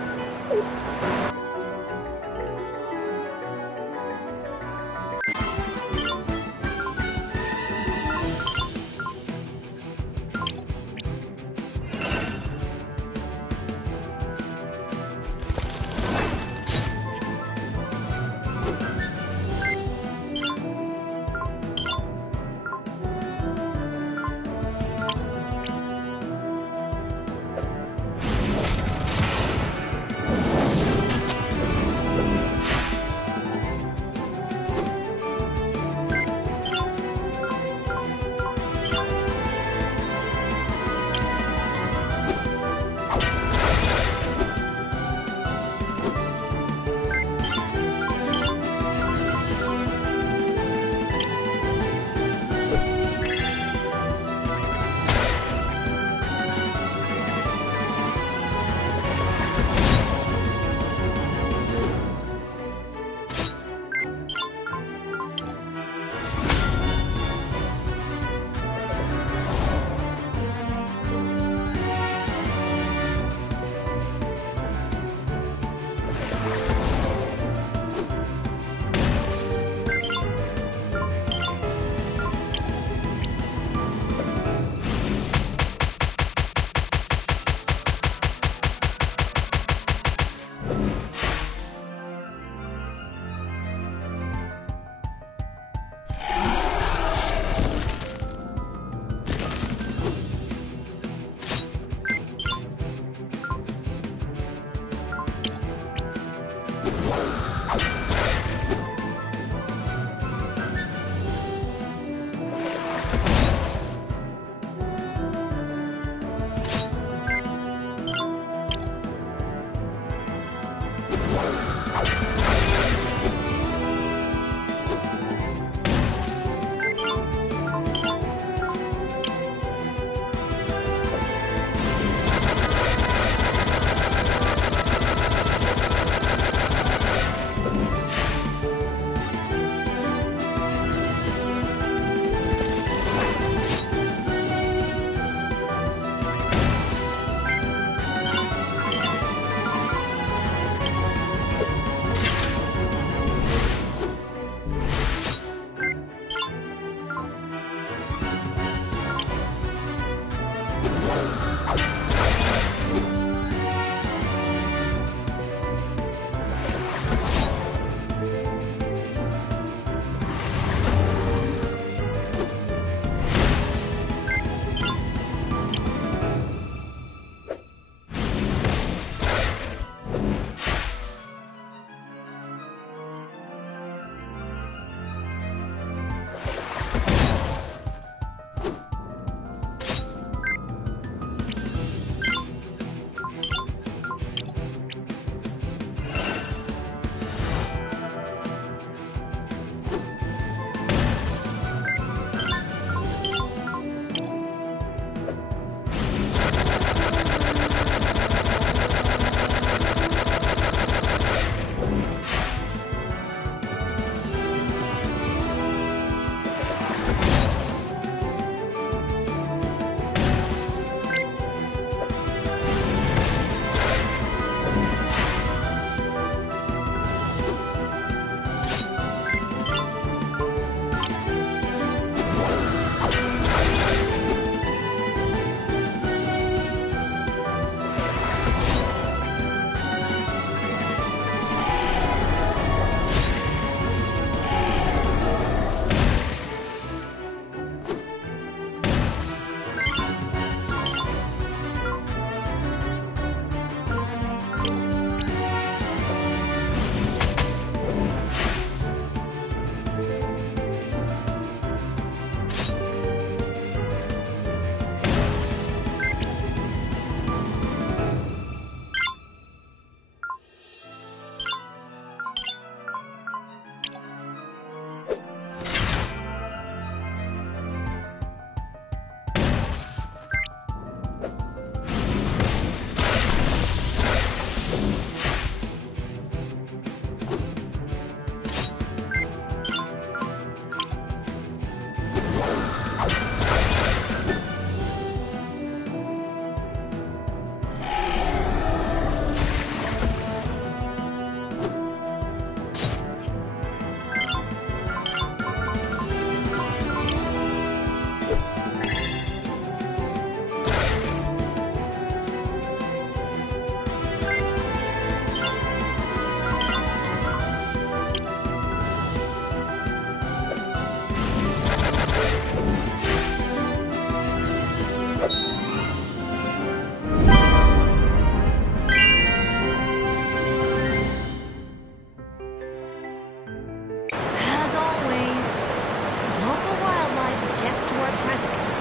our presence.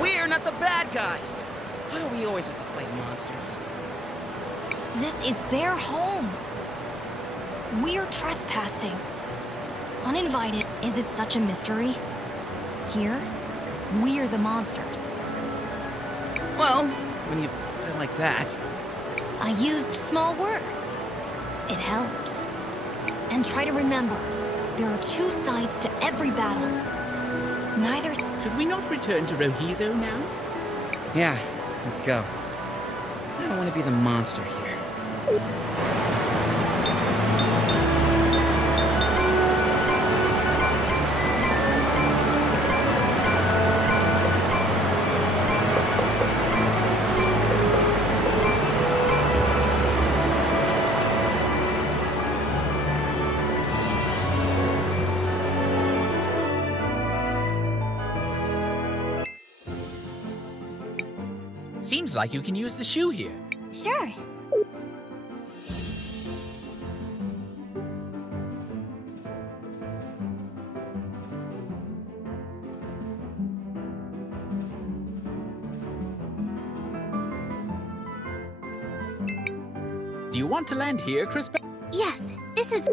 We're not the bad guys. Why do we always have to fight monsters? This is their home. We're trespassing. Uninvited, is it such a mystery? Here, we're the monsters. Well, when you put it like that. I used small words. It helps. And try to remember, there are two sides to every battle. Neither... Should we not return to Rohizo now? Yeah, let's go. I don't want to be the monster here. Seems like you can use the shoe here. Sure. Do you want to land here, Cris? Yes, this is...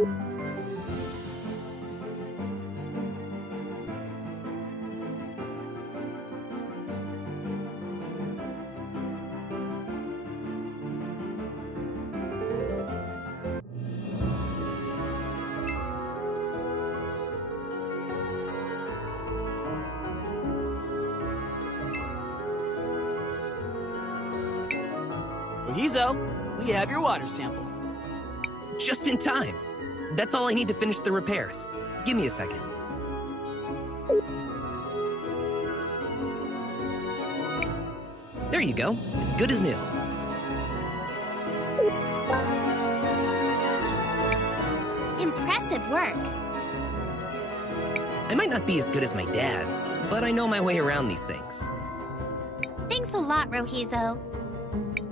Rohizo, we have your water sample. Just in time. That's all I need to finish the repairs. Give me a second. There you go. As good as new. Impressive work. I might not be as good as my dad, but I know my way around these things. Thanks a lot, Rohizo.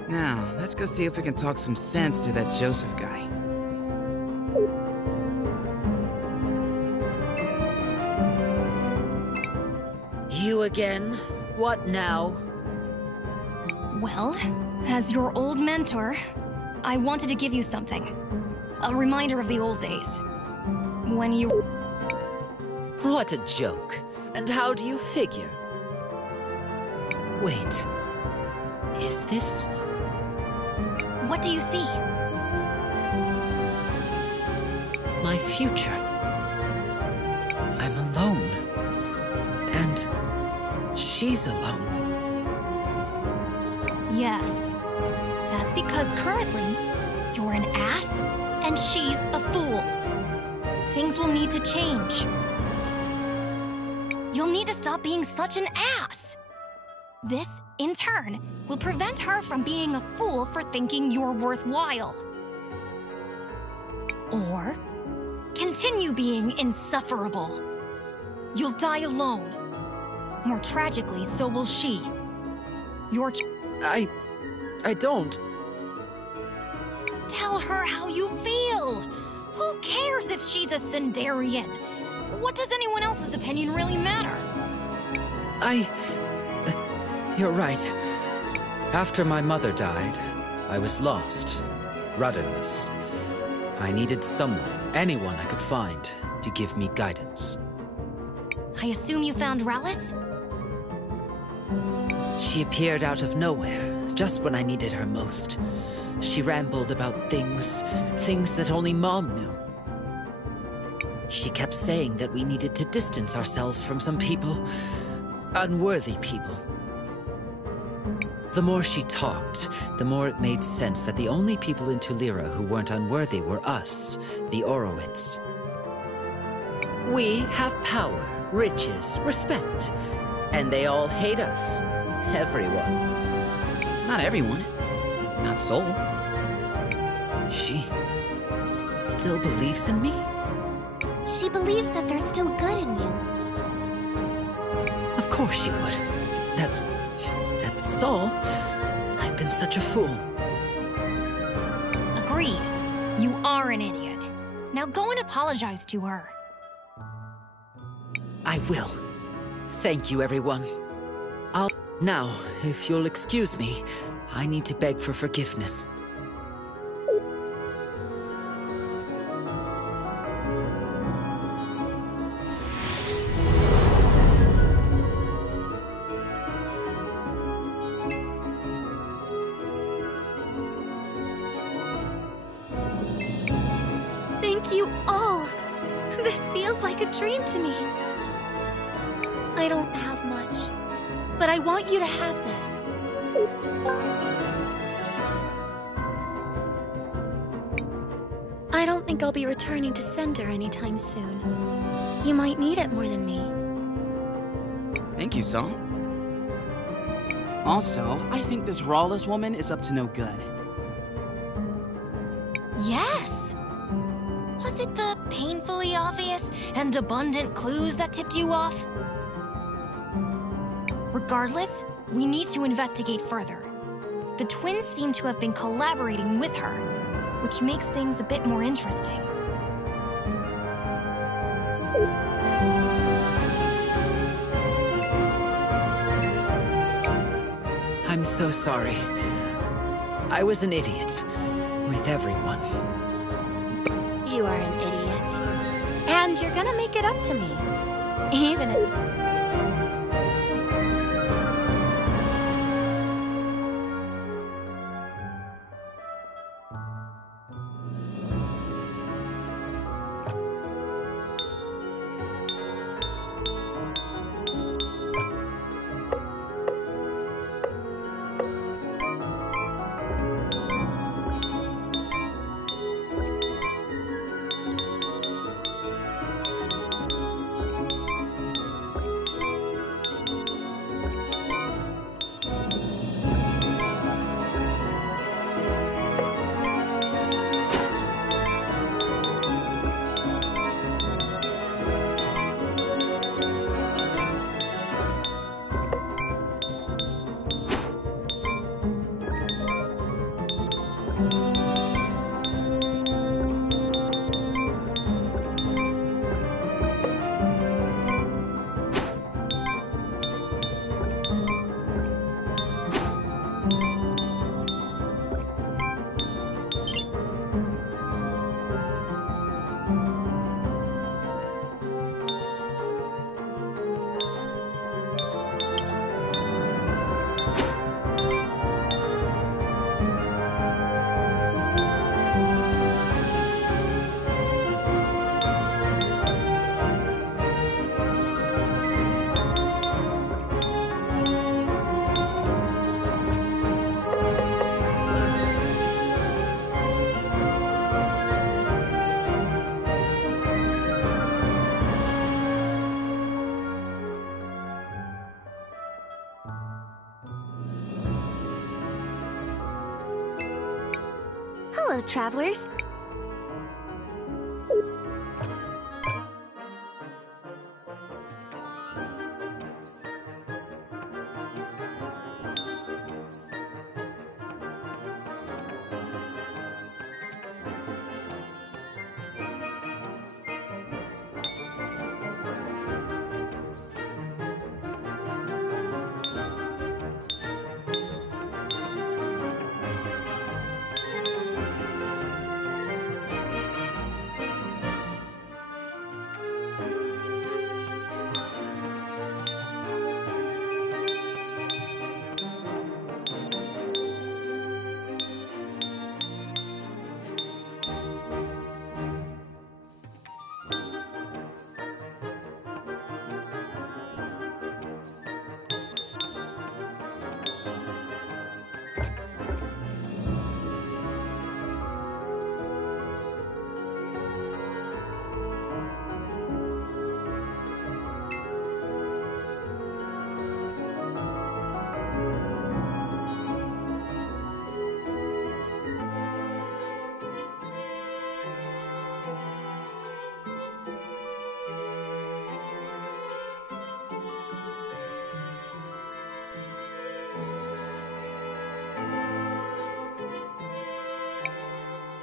Now, let's go see if we can talk some sense to that Joseph guy. You again? What now? Well, as your old mentor, I wanted to give you something. A reminder of the old days. When you... What a joke. And how do you figure? Wait. Is this... What do you see? My future. I'm alone. And she's alone. Yes. That's because currently, you're an ass and she's a fool. Things will need to change. You'll need to stop being such an ass. This, in turn, will prevent her from being a fool for thinking you're worthwhile. Or continue being insufferable. You'll die alone. More tragically, so will she. Your I don't. Tell her how you feel. Who cares if she's a Sindarian? What does anyone else's opinion really matter? You're right. After my mother died, I was lost, rudderless. I needed someone, anyone I could find, to give me guidance. I assume you found Rallis? She appeared out of nowhere, just when I needed her most. She rambled about things that only Mom knew. She kept saying that we needed to distance ourselves from some people, unworthy people. The more she talked, the more it made sense that the only people in Tulira who weren't unworthy were us, the Oroids. We have power, riches, respect, and they all hate us. Everyone. Not everyone. Not Soul. She still believes in me? She believes that there's still good in you. Of course she would. That's Soul. I've been such a fool. Agreed. You are an idiot. Now go and apologize to her. I will. Thank you, everyone. Now, if you'll excuse me, I need to beg for forgiveness. Thank you all. This feels like a dream to me. I don't have much, but I want you to have this. I don't think I'll be returning to Sender anytime soon. You might need it more than me. Thank you, Saul. Also, I think this Rawless woman is up to no good. Yes! Was it the painfully obvious and abundant clues that tipped you off? Regardless, we need to investigate further. The twins seem to have been collaborating with her, which makes things a bit more interesting. I'm so sorry. I was an idiot. With everyone. You are an idiot. And you're gonna make it up to me. Even if... Hello, travelers.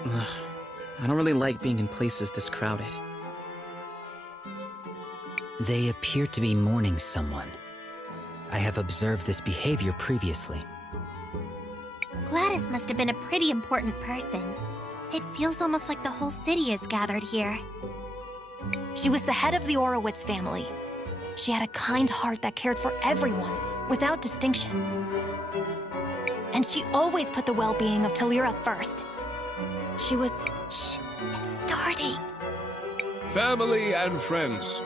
Ugh, I don't really like being in places this crowded. They appear to be mourning someone. I have observed this behavior previously. Gladys must have been a pretty important person. It feels almost like the whole city is gathered here. She was the head of the Orowitz family. She had a kind heart that cared for everyone, without distinction. And she always put the well-being of Talira first. She was... Shh, it's starting. Family and friends,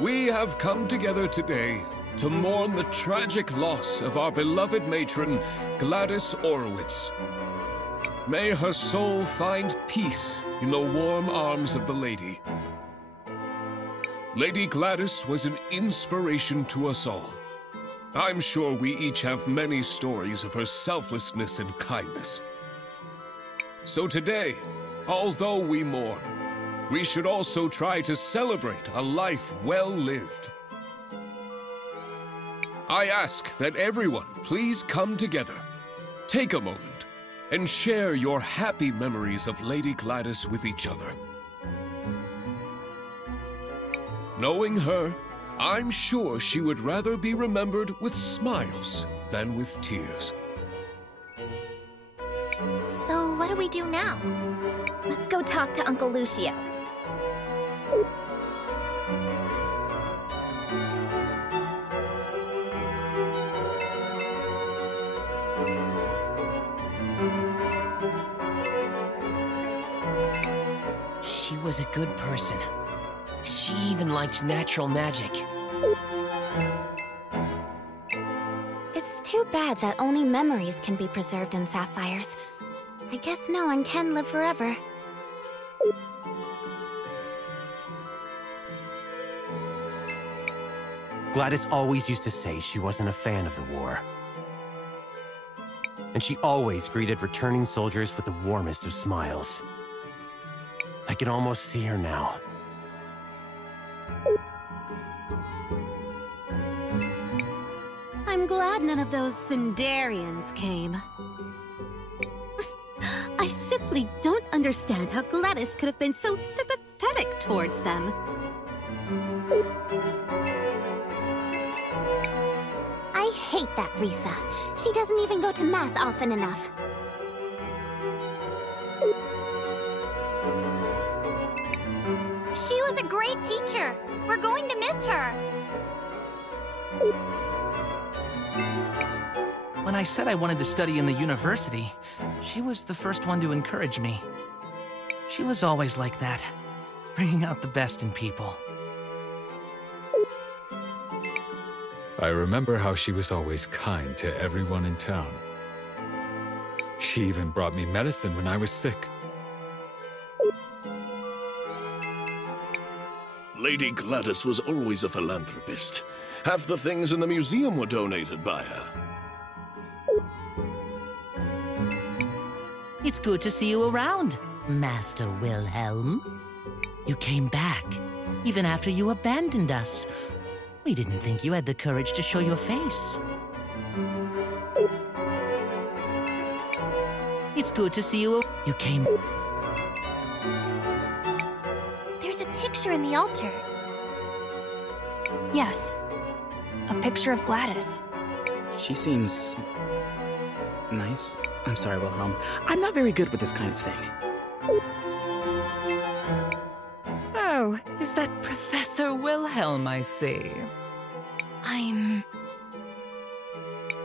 we have come together today to mourn the tragic loss of our beloved matron, Gladys Orowitz. May her soul find peace in the warm arms of the Lady. Lady Gladys was an inspiration to us all. I'm sure we each have many stories of her selflessness and kindness. So today, although we mourn, we should also try to celebrate a life well lived. I ask that everyone please come together, take a moment, and share your happy memories of Lady Gladys with each other. Knowing her, I'm sure she would rather be remembered with smiles than with tears. So what do we do now? Let's go talk to Uncle Lucio. She was a good person. She even liked natural magic. It's too bad that only memories can be preserved in sapphires. I guess no one can live forever. Gladys always used to say she wasn't a fan of the war. And she always greeted returning soldiers with the warmest of smiles. I can almost see her now. I'm glad none of those Sindarians came. I simply don't understand how Gladys could have been so sympathetic towards them. I hate that Risa. She doesn't even go to Mass often enough. She was a great teacher. We're going to miss her. When I said I wanted to study in the university, she was the first one to encourage me. She was always like that, bringing out the best in people. I remember how she was always kind to everyone in town. She even brought me medicine when I was sick. Lady Gladys was always a philanthropist. Half the things in the museum were donated by her. It's good to see you around, Master Wilhelm. You came back, even after you abandoned us. We didn't think you had the courage to show your face. It's good to see you. You came... There's a picture in the altar. Yes, a picture of Gladys. She seems... nice. I'm sorry, Wilhelm. I'm not very good with this kind of thing. Oh, is that Professor Wilhelm I see?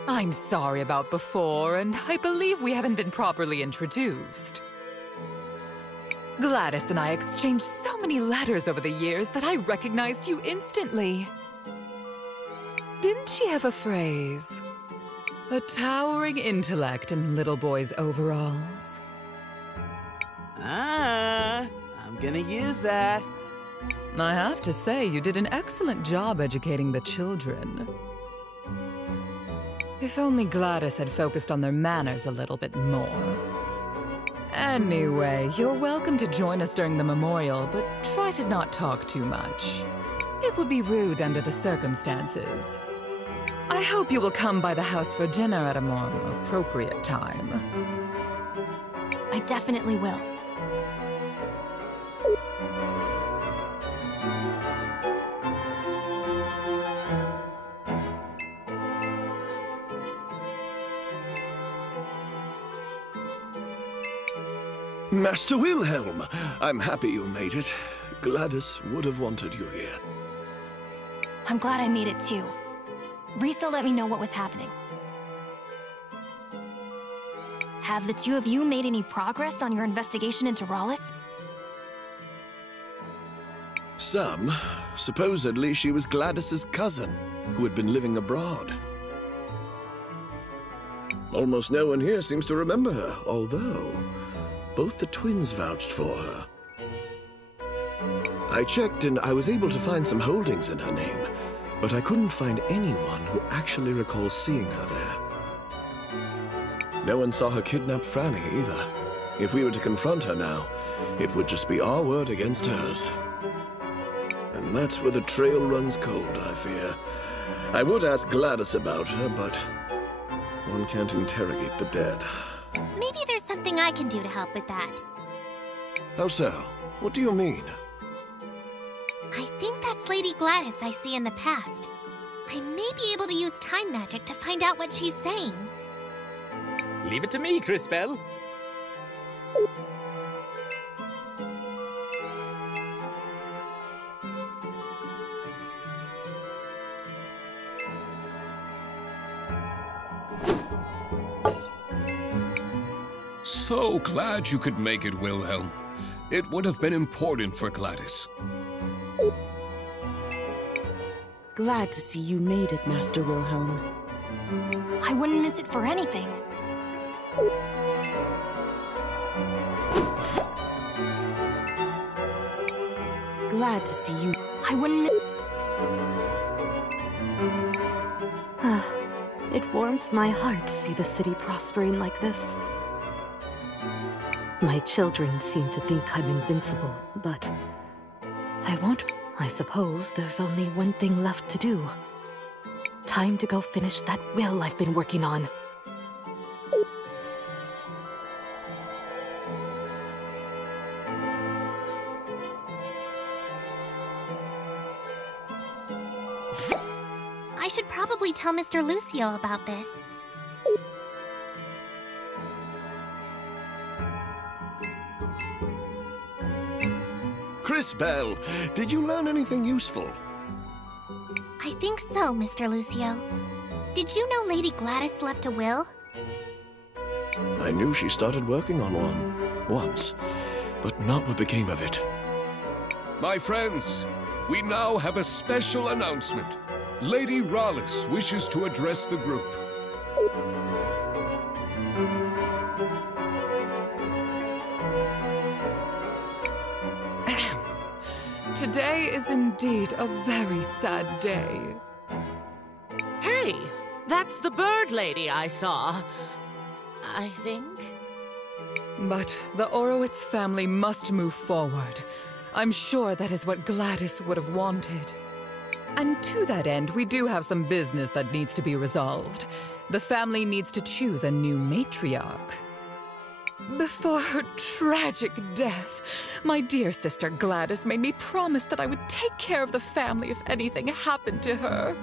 I'm sorry about before, and I believe we haven't been properly introduced. Gladys and I exchanged so many letters over the years that I recognized you instantly. Didn't she have a phrase? A towering intellect in little boys' overalls. I'm gonna use that. I have to say, you did an excellent job educating the children. If only Gladys had focused on their manners a little bit more. Anyway, you're welcome to join us during the memorial, but try to not talk too much. It would be rude under the circumstances. I hope you will come by the house for dinner at a more appropriate time. I definitely will. Master Wilhelm! I'm happy you made it. Gladys would have wanted you here. I'm glad I made it too. Risa let me know what was happening. Have the two of you made any progress on your investigation into Rallis? Some. Supposedly she was Gladys's cousin, who had been living abroad. Almost no one here seems to remember her, although both the twins vouched for her. I checked and I was able to find some holdings in her name, but I couldn't find anyone who actually recalls seeing her there. No one saw her kidnap Franny either. If we were to confront her now, it would just be our word against hers. And that's where the trail runs cold, I fear. I would ask Gladys about her, but one can't interrogate the dead. Maybe there's something I can do to help with that. How so? What do you mean? I think that's Lady Gladys I see in the past. I may be able to use time magic to find out what she's saying. Leave it to me, Crispell. So glad you could make it, Wilhelm. It would have been important for Gladys. Glad to see you made it, Master Wilhelm. I wouldn't miss it for anything. Glad to see you. I wouldn't miss... It warms my heart to see the city prospering like this. My children seem to think I'm invincible, but I won't. I suppose there's only one thing left to do. Time to go finish that will I've been working on. I should probably tell Mr. Lucio about this. Crispell, did you learn anything useful? I think so, Mr. Lucio. Did you know Lady Gladys left a will? I knew she started working on one, once, but not what became of it. My friends, we now have a special announcement. Lady Rallis wishes to address the group. Today is indeed a very sad day. Hey, that's the bird lady I saw. I think. But the Orowitz family must move forward. I'm sure that is what Gladys would have wanted. And to that end, we do have some business that needs to be resolved. The family needs to choose a new matriarch. Before her tragic death, my dear sister Gladys made me promise that I would take care of the family if anything happened to her.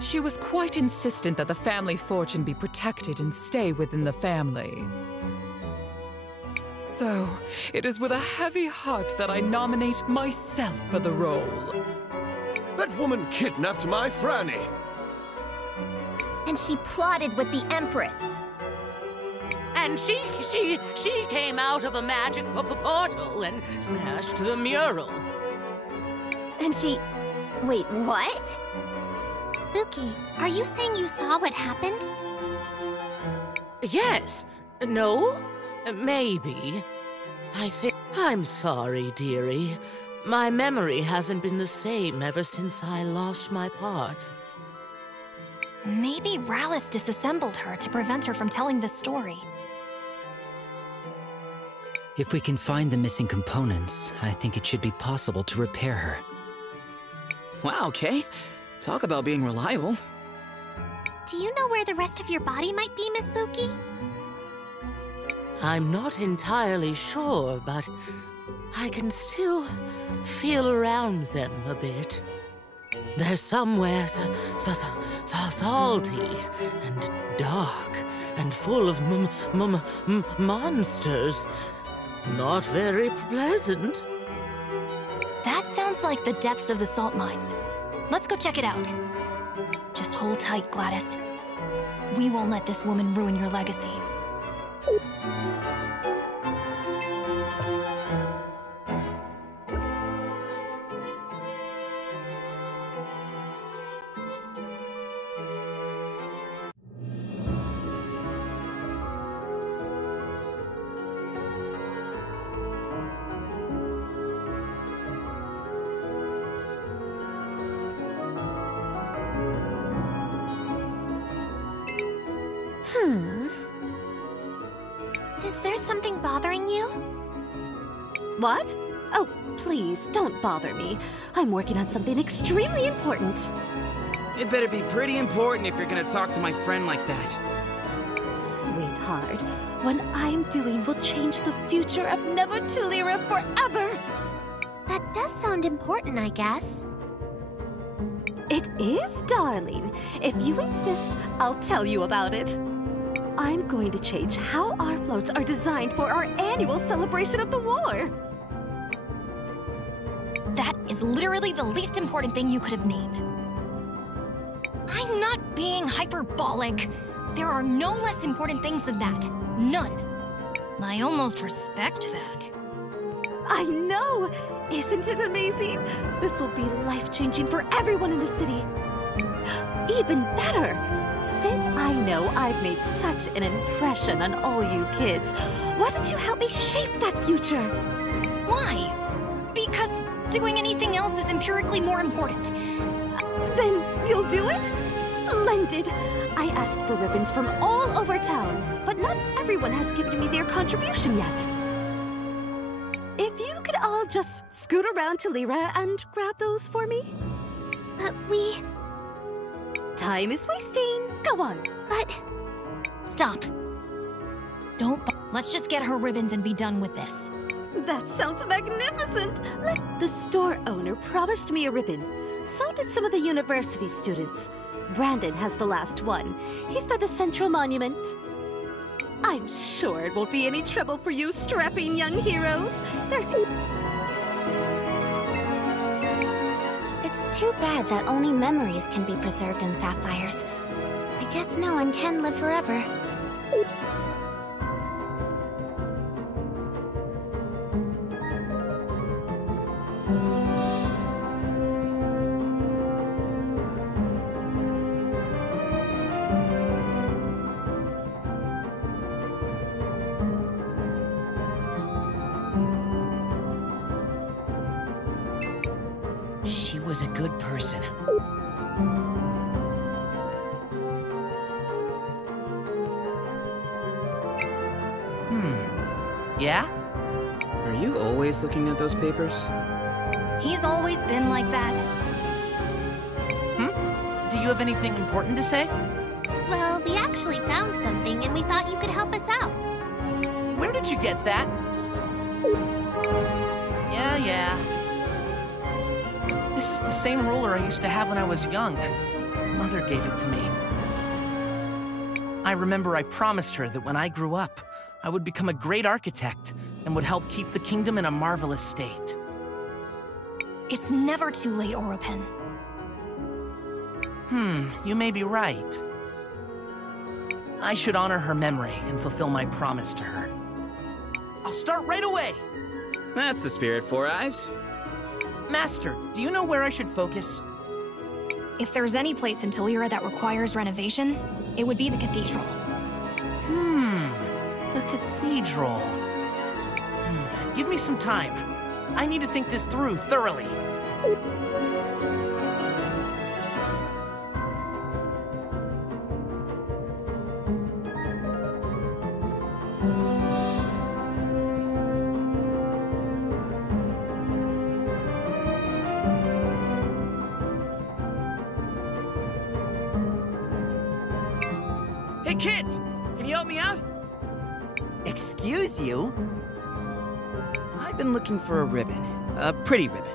She was quite insistent that the family fortune be protected and stay within the family. So, it is with a heavy heart that I nominate myself for the role. That woman kidnapped my Franny! And she plotted with the Empress. And she came out of a magic portal and smashed the mural. And she... Wait, what? Spooky, are you saying you saw what happened? Yes. No? Maybe. I think... I'm sorry, dearie. My memory hasn't been the same ever since I lost my part. Maybe Rallis disassembled her to prevent her from telling the story. If we can find the missing components, I think it should be possible to repair her. Wow, Kay. Talk about being reliable. Do you know where the rest of your body might be, Miss Spooky? I'm not entirely sure, but I can still feel around them a bit. They're somewhere salty and dark and full of monsters. Not very pleasant. That sounds like the depths of the salt mines. Let's go check it out. Just hold tight, Gladys. We won't let this woman ruin your legacy. Is there something bothering you? What? Oh, please, don't bother me. I'm working on something extremely important. It better be pretty important if you're gonna talk to my friend like that. Sweetheart, what I'm doing will change the future of Never Talira forever! That does sound important, I guess. It is, darling. If you insist, I'll tell you about it. I'm going to change how our floats are designed for our annual celebration of the war. That is literally the least important thing you could have named. I'm not being hyperbolic. There are no less important things than that. None. I almost respect that. I know! Isn't it amazing? This will be life-changing for everyone in the city. Even better! Since I know I've made such an impression on all you kids, why don't you help me shape that future? Why? Because doing anything else is empirically more important. Then you'll do it? Splendid! I asked for ribbons from all over town, but not everyone has given me their contribution yet. If you could all just scoot around to Lyra and grab those for me? But we... Time is wasting. Go on. But... Stop. Don't... Let's just get her ribbons and be done with this. That sounds magnificent! The store owner promised me a ribbon. So did some of the university students. Brandon has the last one. He's by the Central Monument. I'm sure it won't be any trouble for you strapping young heroes. There's... It's too bad that only memories can be preserved in sapphires. I guess no one can live forever. She was a good person. Yeah? Are you always looking at those papers? He's always been like that. Do you have anything important to say? Well, we actually found something and we thought you could help us out. Where did you get that? Yeah. This is the same ruler I used to have when I was young. Mother gave it to me. I remember I promised her that when I grew up, I would become a great architect and would help keep the kingdom in a marvelous state. It's never too late, Oropen. You may be right. I should honor her memory and fulfill my promise to her. I'll start right away! That's the spirit, Four Eyes. Master, do you know where I should focus? If there's any place in Talira that requires renovation, it would be the cathedral. The cathedral. Give me some time. I need to think this through thoroughly. Hey kids, can you help me out? Excuse you? I've been looking for a ribbon. A pretty ribbon.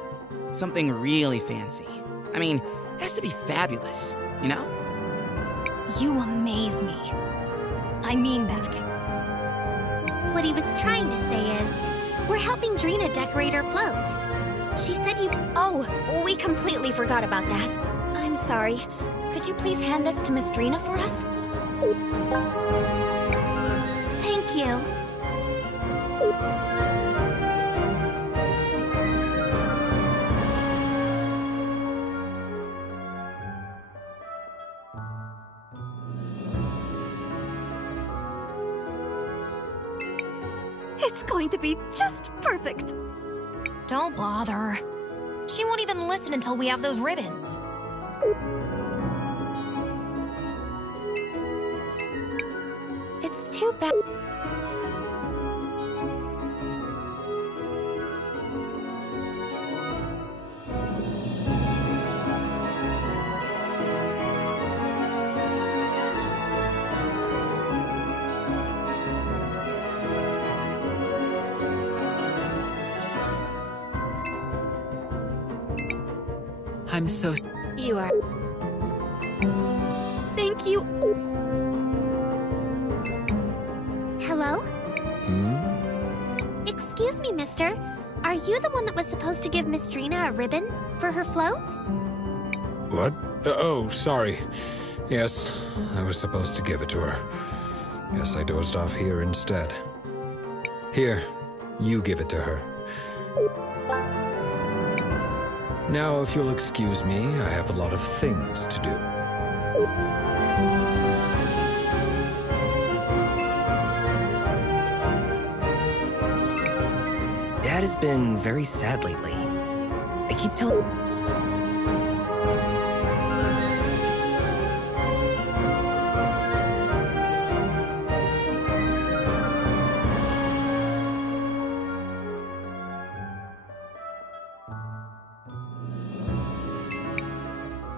Something really fancy. I mean, it has to be fabulous, you know? You amaze me. I mean that. What he was trying to say is, We're helping Drina decorate her float. She said you... Oh, we completely forgot about that. I'm sorry. Could you please hand this to Miss Drina for us? Thank you. It's going to be just perfect. Don't bother. She won't even listen until we have those ribbons. It's too bad. I'm so... You are... Thank you. Hello? Excuse me, mister. Are you the one that was supposed to give Miss Drina a ribbon for her float? What? Oh, sorry. Yes, I was supposed to give it to her. Guess I dozed off here instead. Here, you give it to her. Now, if you'll excuse me, I have a lot of things to do. Dad has been very sad lately. I keep telling...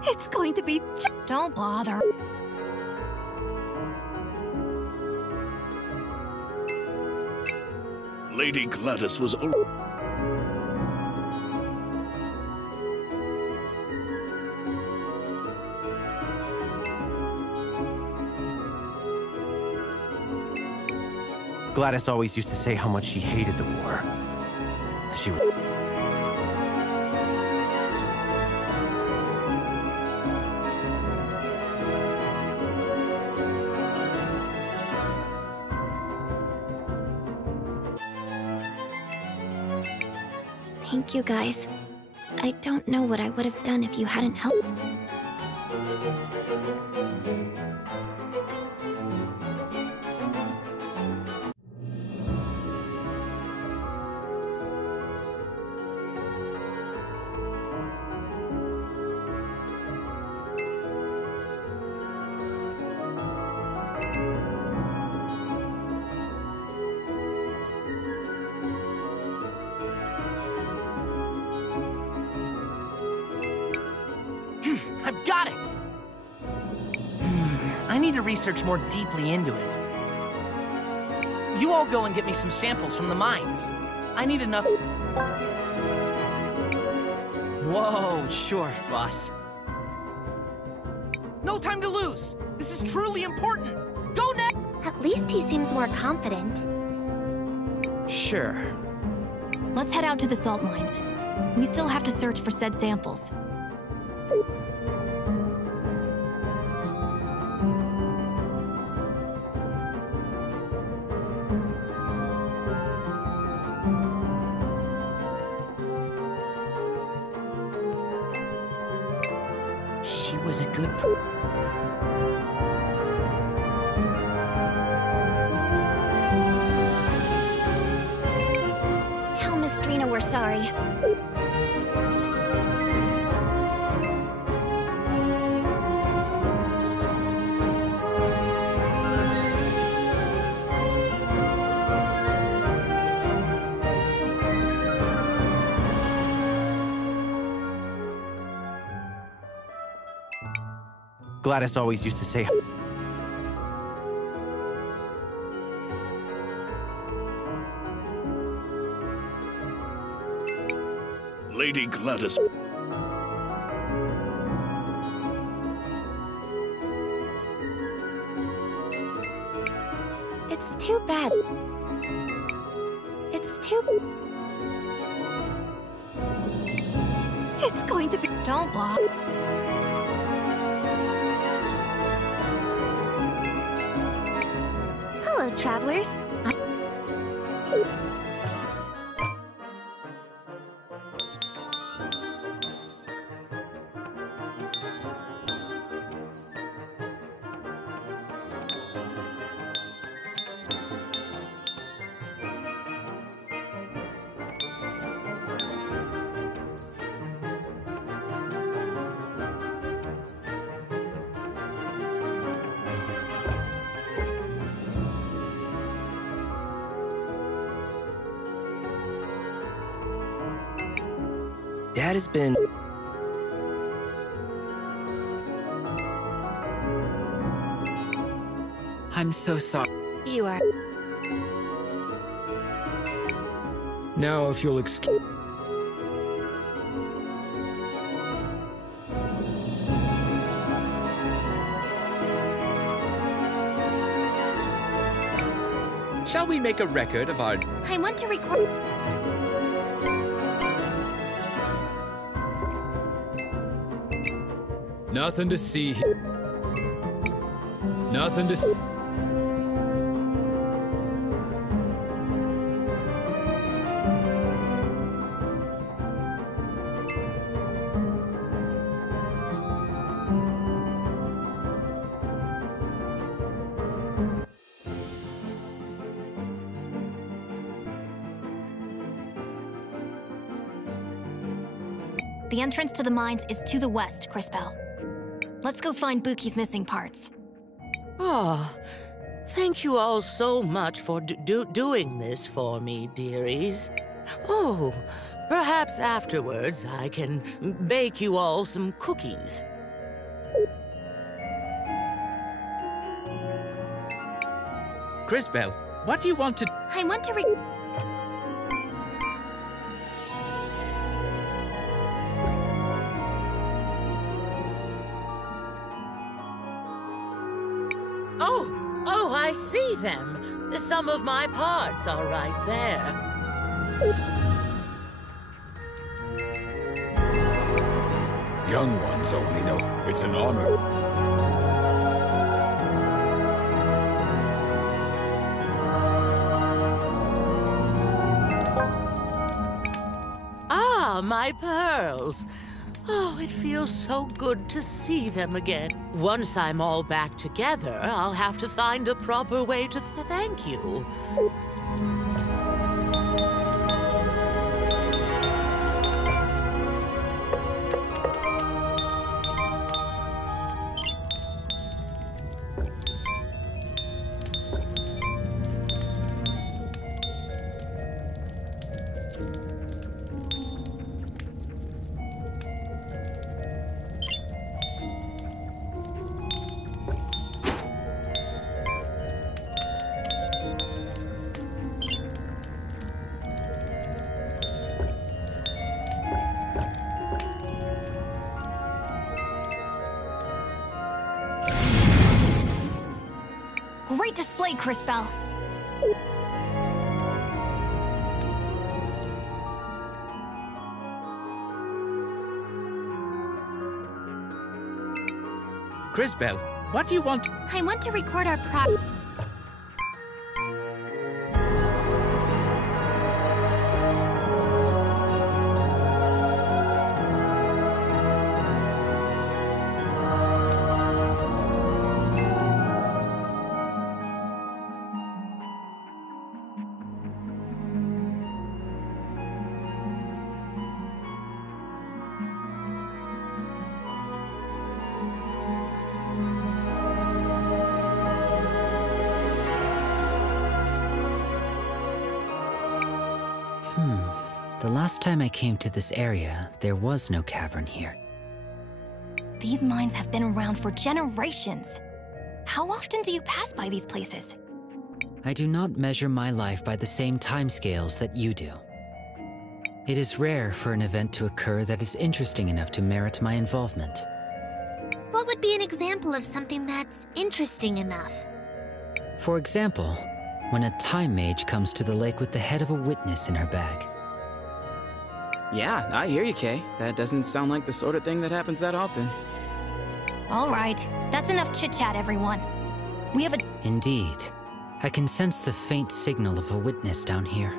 It's going to be... Don't bother. Lady Gladys was al- Gladys always used to say how much she hated the war. She would... Thank you, guys. I don't know what I would have done if you hadn't helped. I've got it! I need to research more deeply into it. You all go and get me some samples from the mines. I need enough... Whoa, sure, boss. No time to lose! This is truly important! Go now! At least he seems more confident. Sure. Let's head out to the salt mines. We still have to search for said samples. She was a good... Tell Miss Drina we're sorry. Gladys always used to say... Lady Gladys... It's too bad. It's too. It's going to be... Don't bother. Hello, travelers. Dad has been... I'm so sorry. You are... Now, if you'll excuse... Shall we make a record of our... I want to record... Nothing to see here. Nothing to see. The entrance to the mines is to the west, Crispell. Let's go find Buki's missing parts. Oh, thank you all so much for doing this for me, dearies. Oh, perhaps afterwards I can bake you all some cookies. Crisbell, what do you want to... I want to Oh, I see them. Some of my parts are right there. Young ones only know. It's an honor. Ah, my pearls. Oh, it feels so good to see them again. Once I'm all back together, I'll have to find a proper way to thank you. Great display, Crispell. Crisbell, what do you want? I want to record our progress. The last time I came to this area, there was no cavern here. These mines have been around for generations. How often do you pass by these places? I do not measure my life by the same timescales that you do. It is rare for an event to occur that is interesting enough to merit my involvement. What would be an example of something that's interesting enough? For example, when a time mage comes to the lake with the head of a witness in her bag. Yeah, I hear you, Kay. That doesn't sound like the sort of thing that happens that often. All right, that's enough chit-chat, everyone. We have a... Indeed. I can sense the faint signal of a witness down here.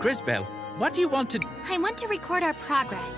Grisbel, what do you want to... I want to record our progress.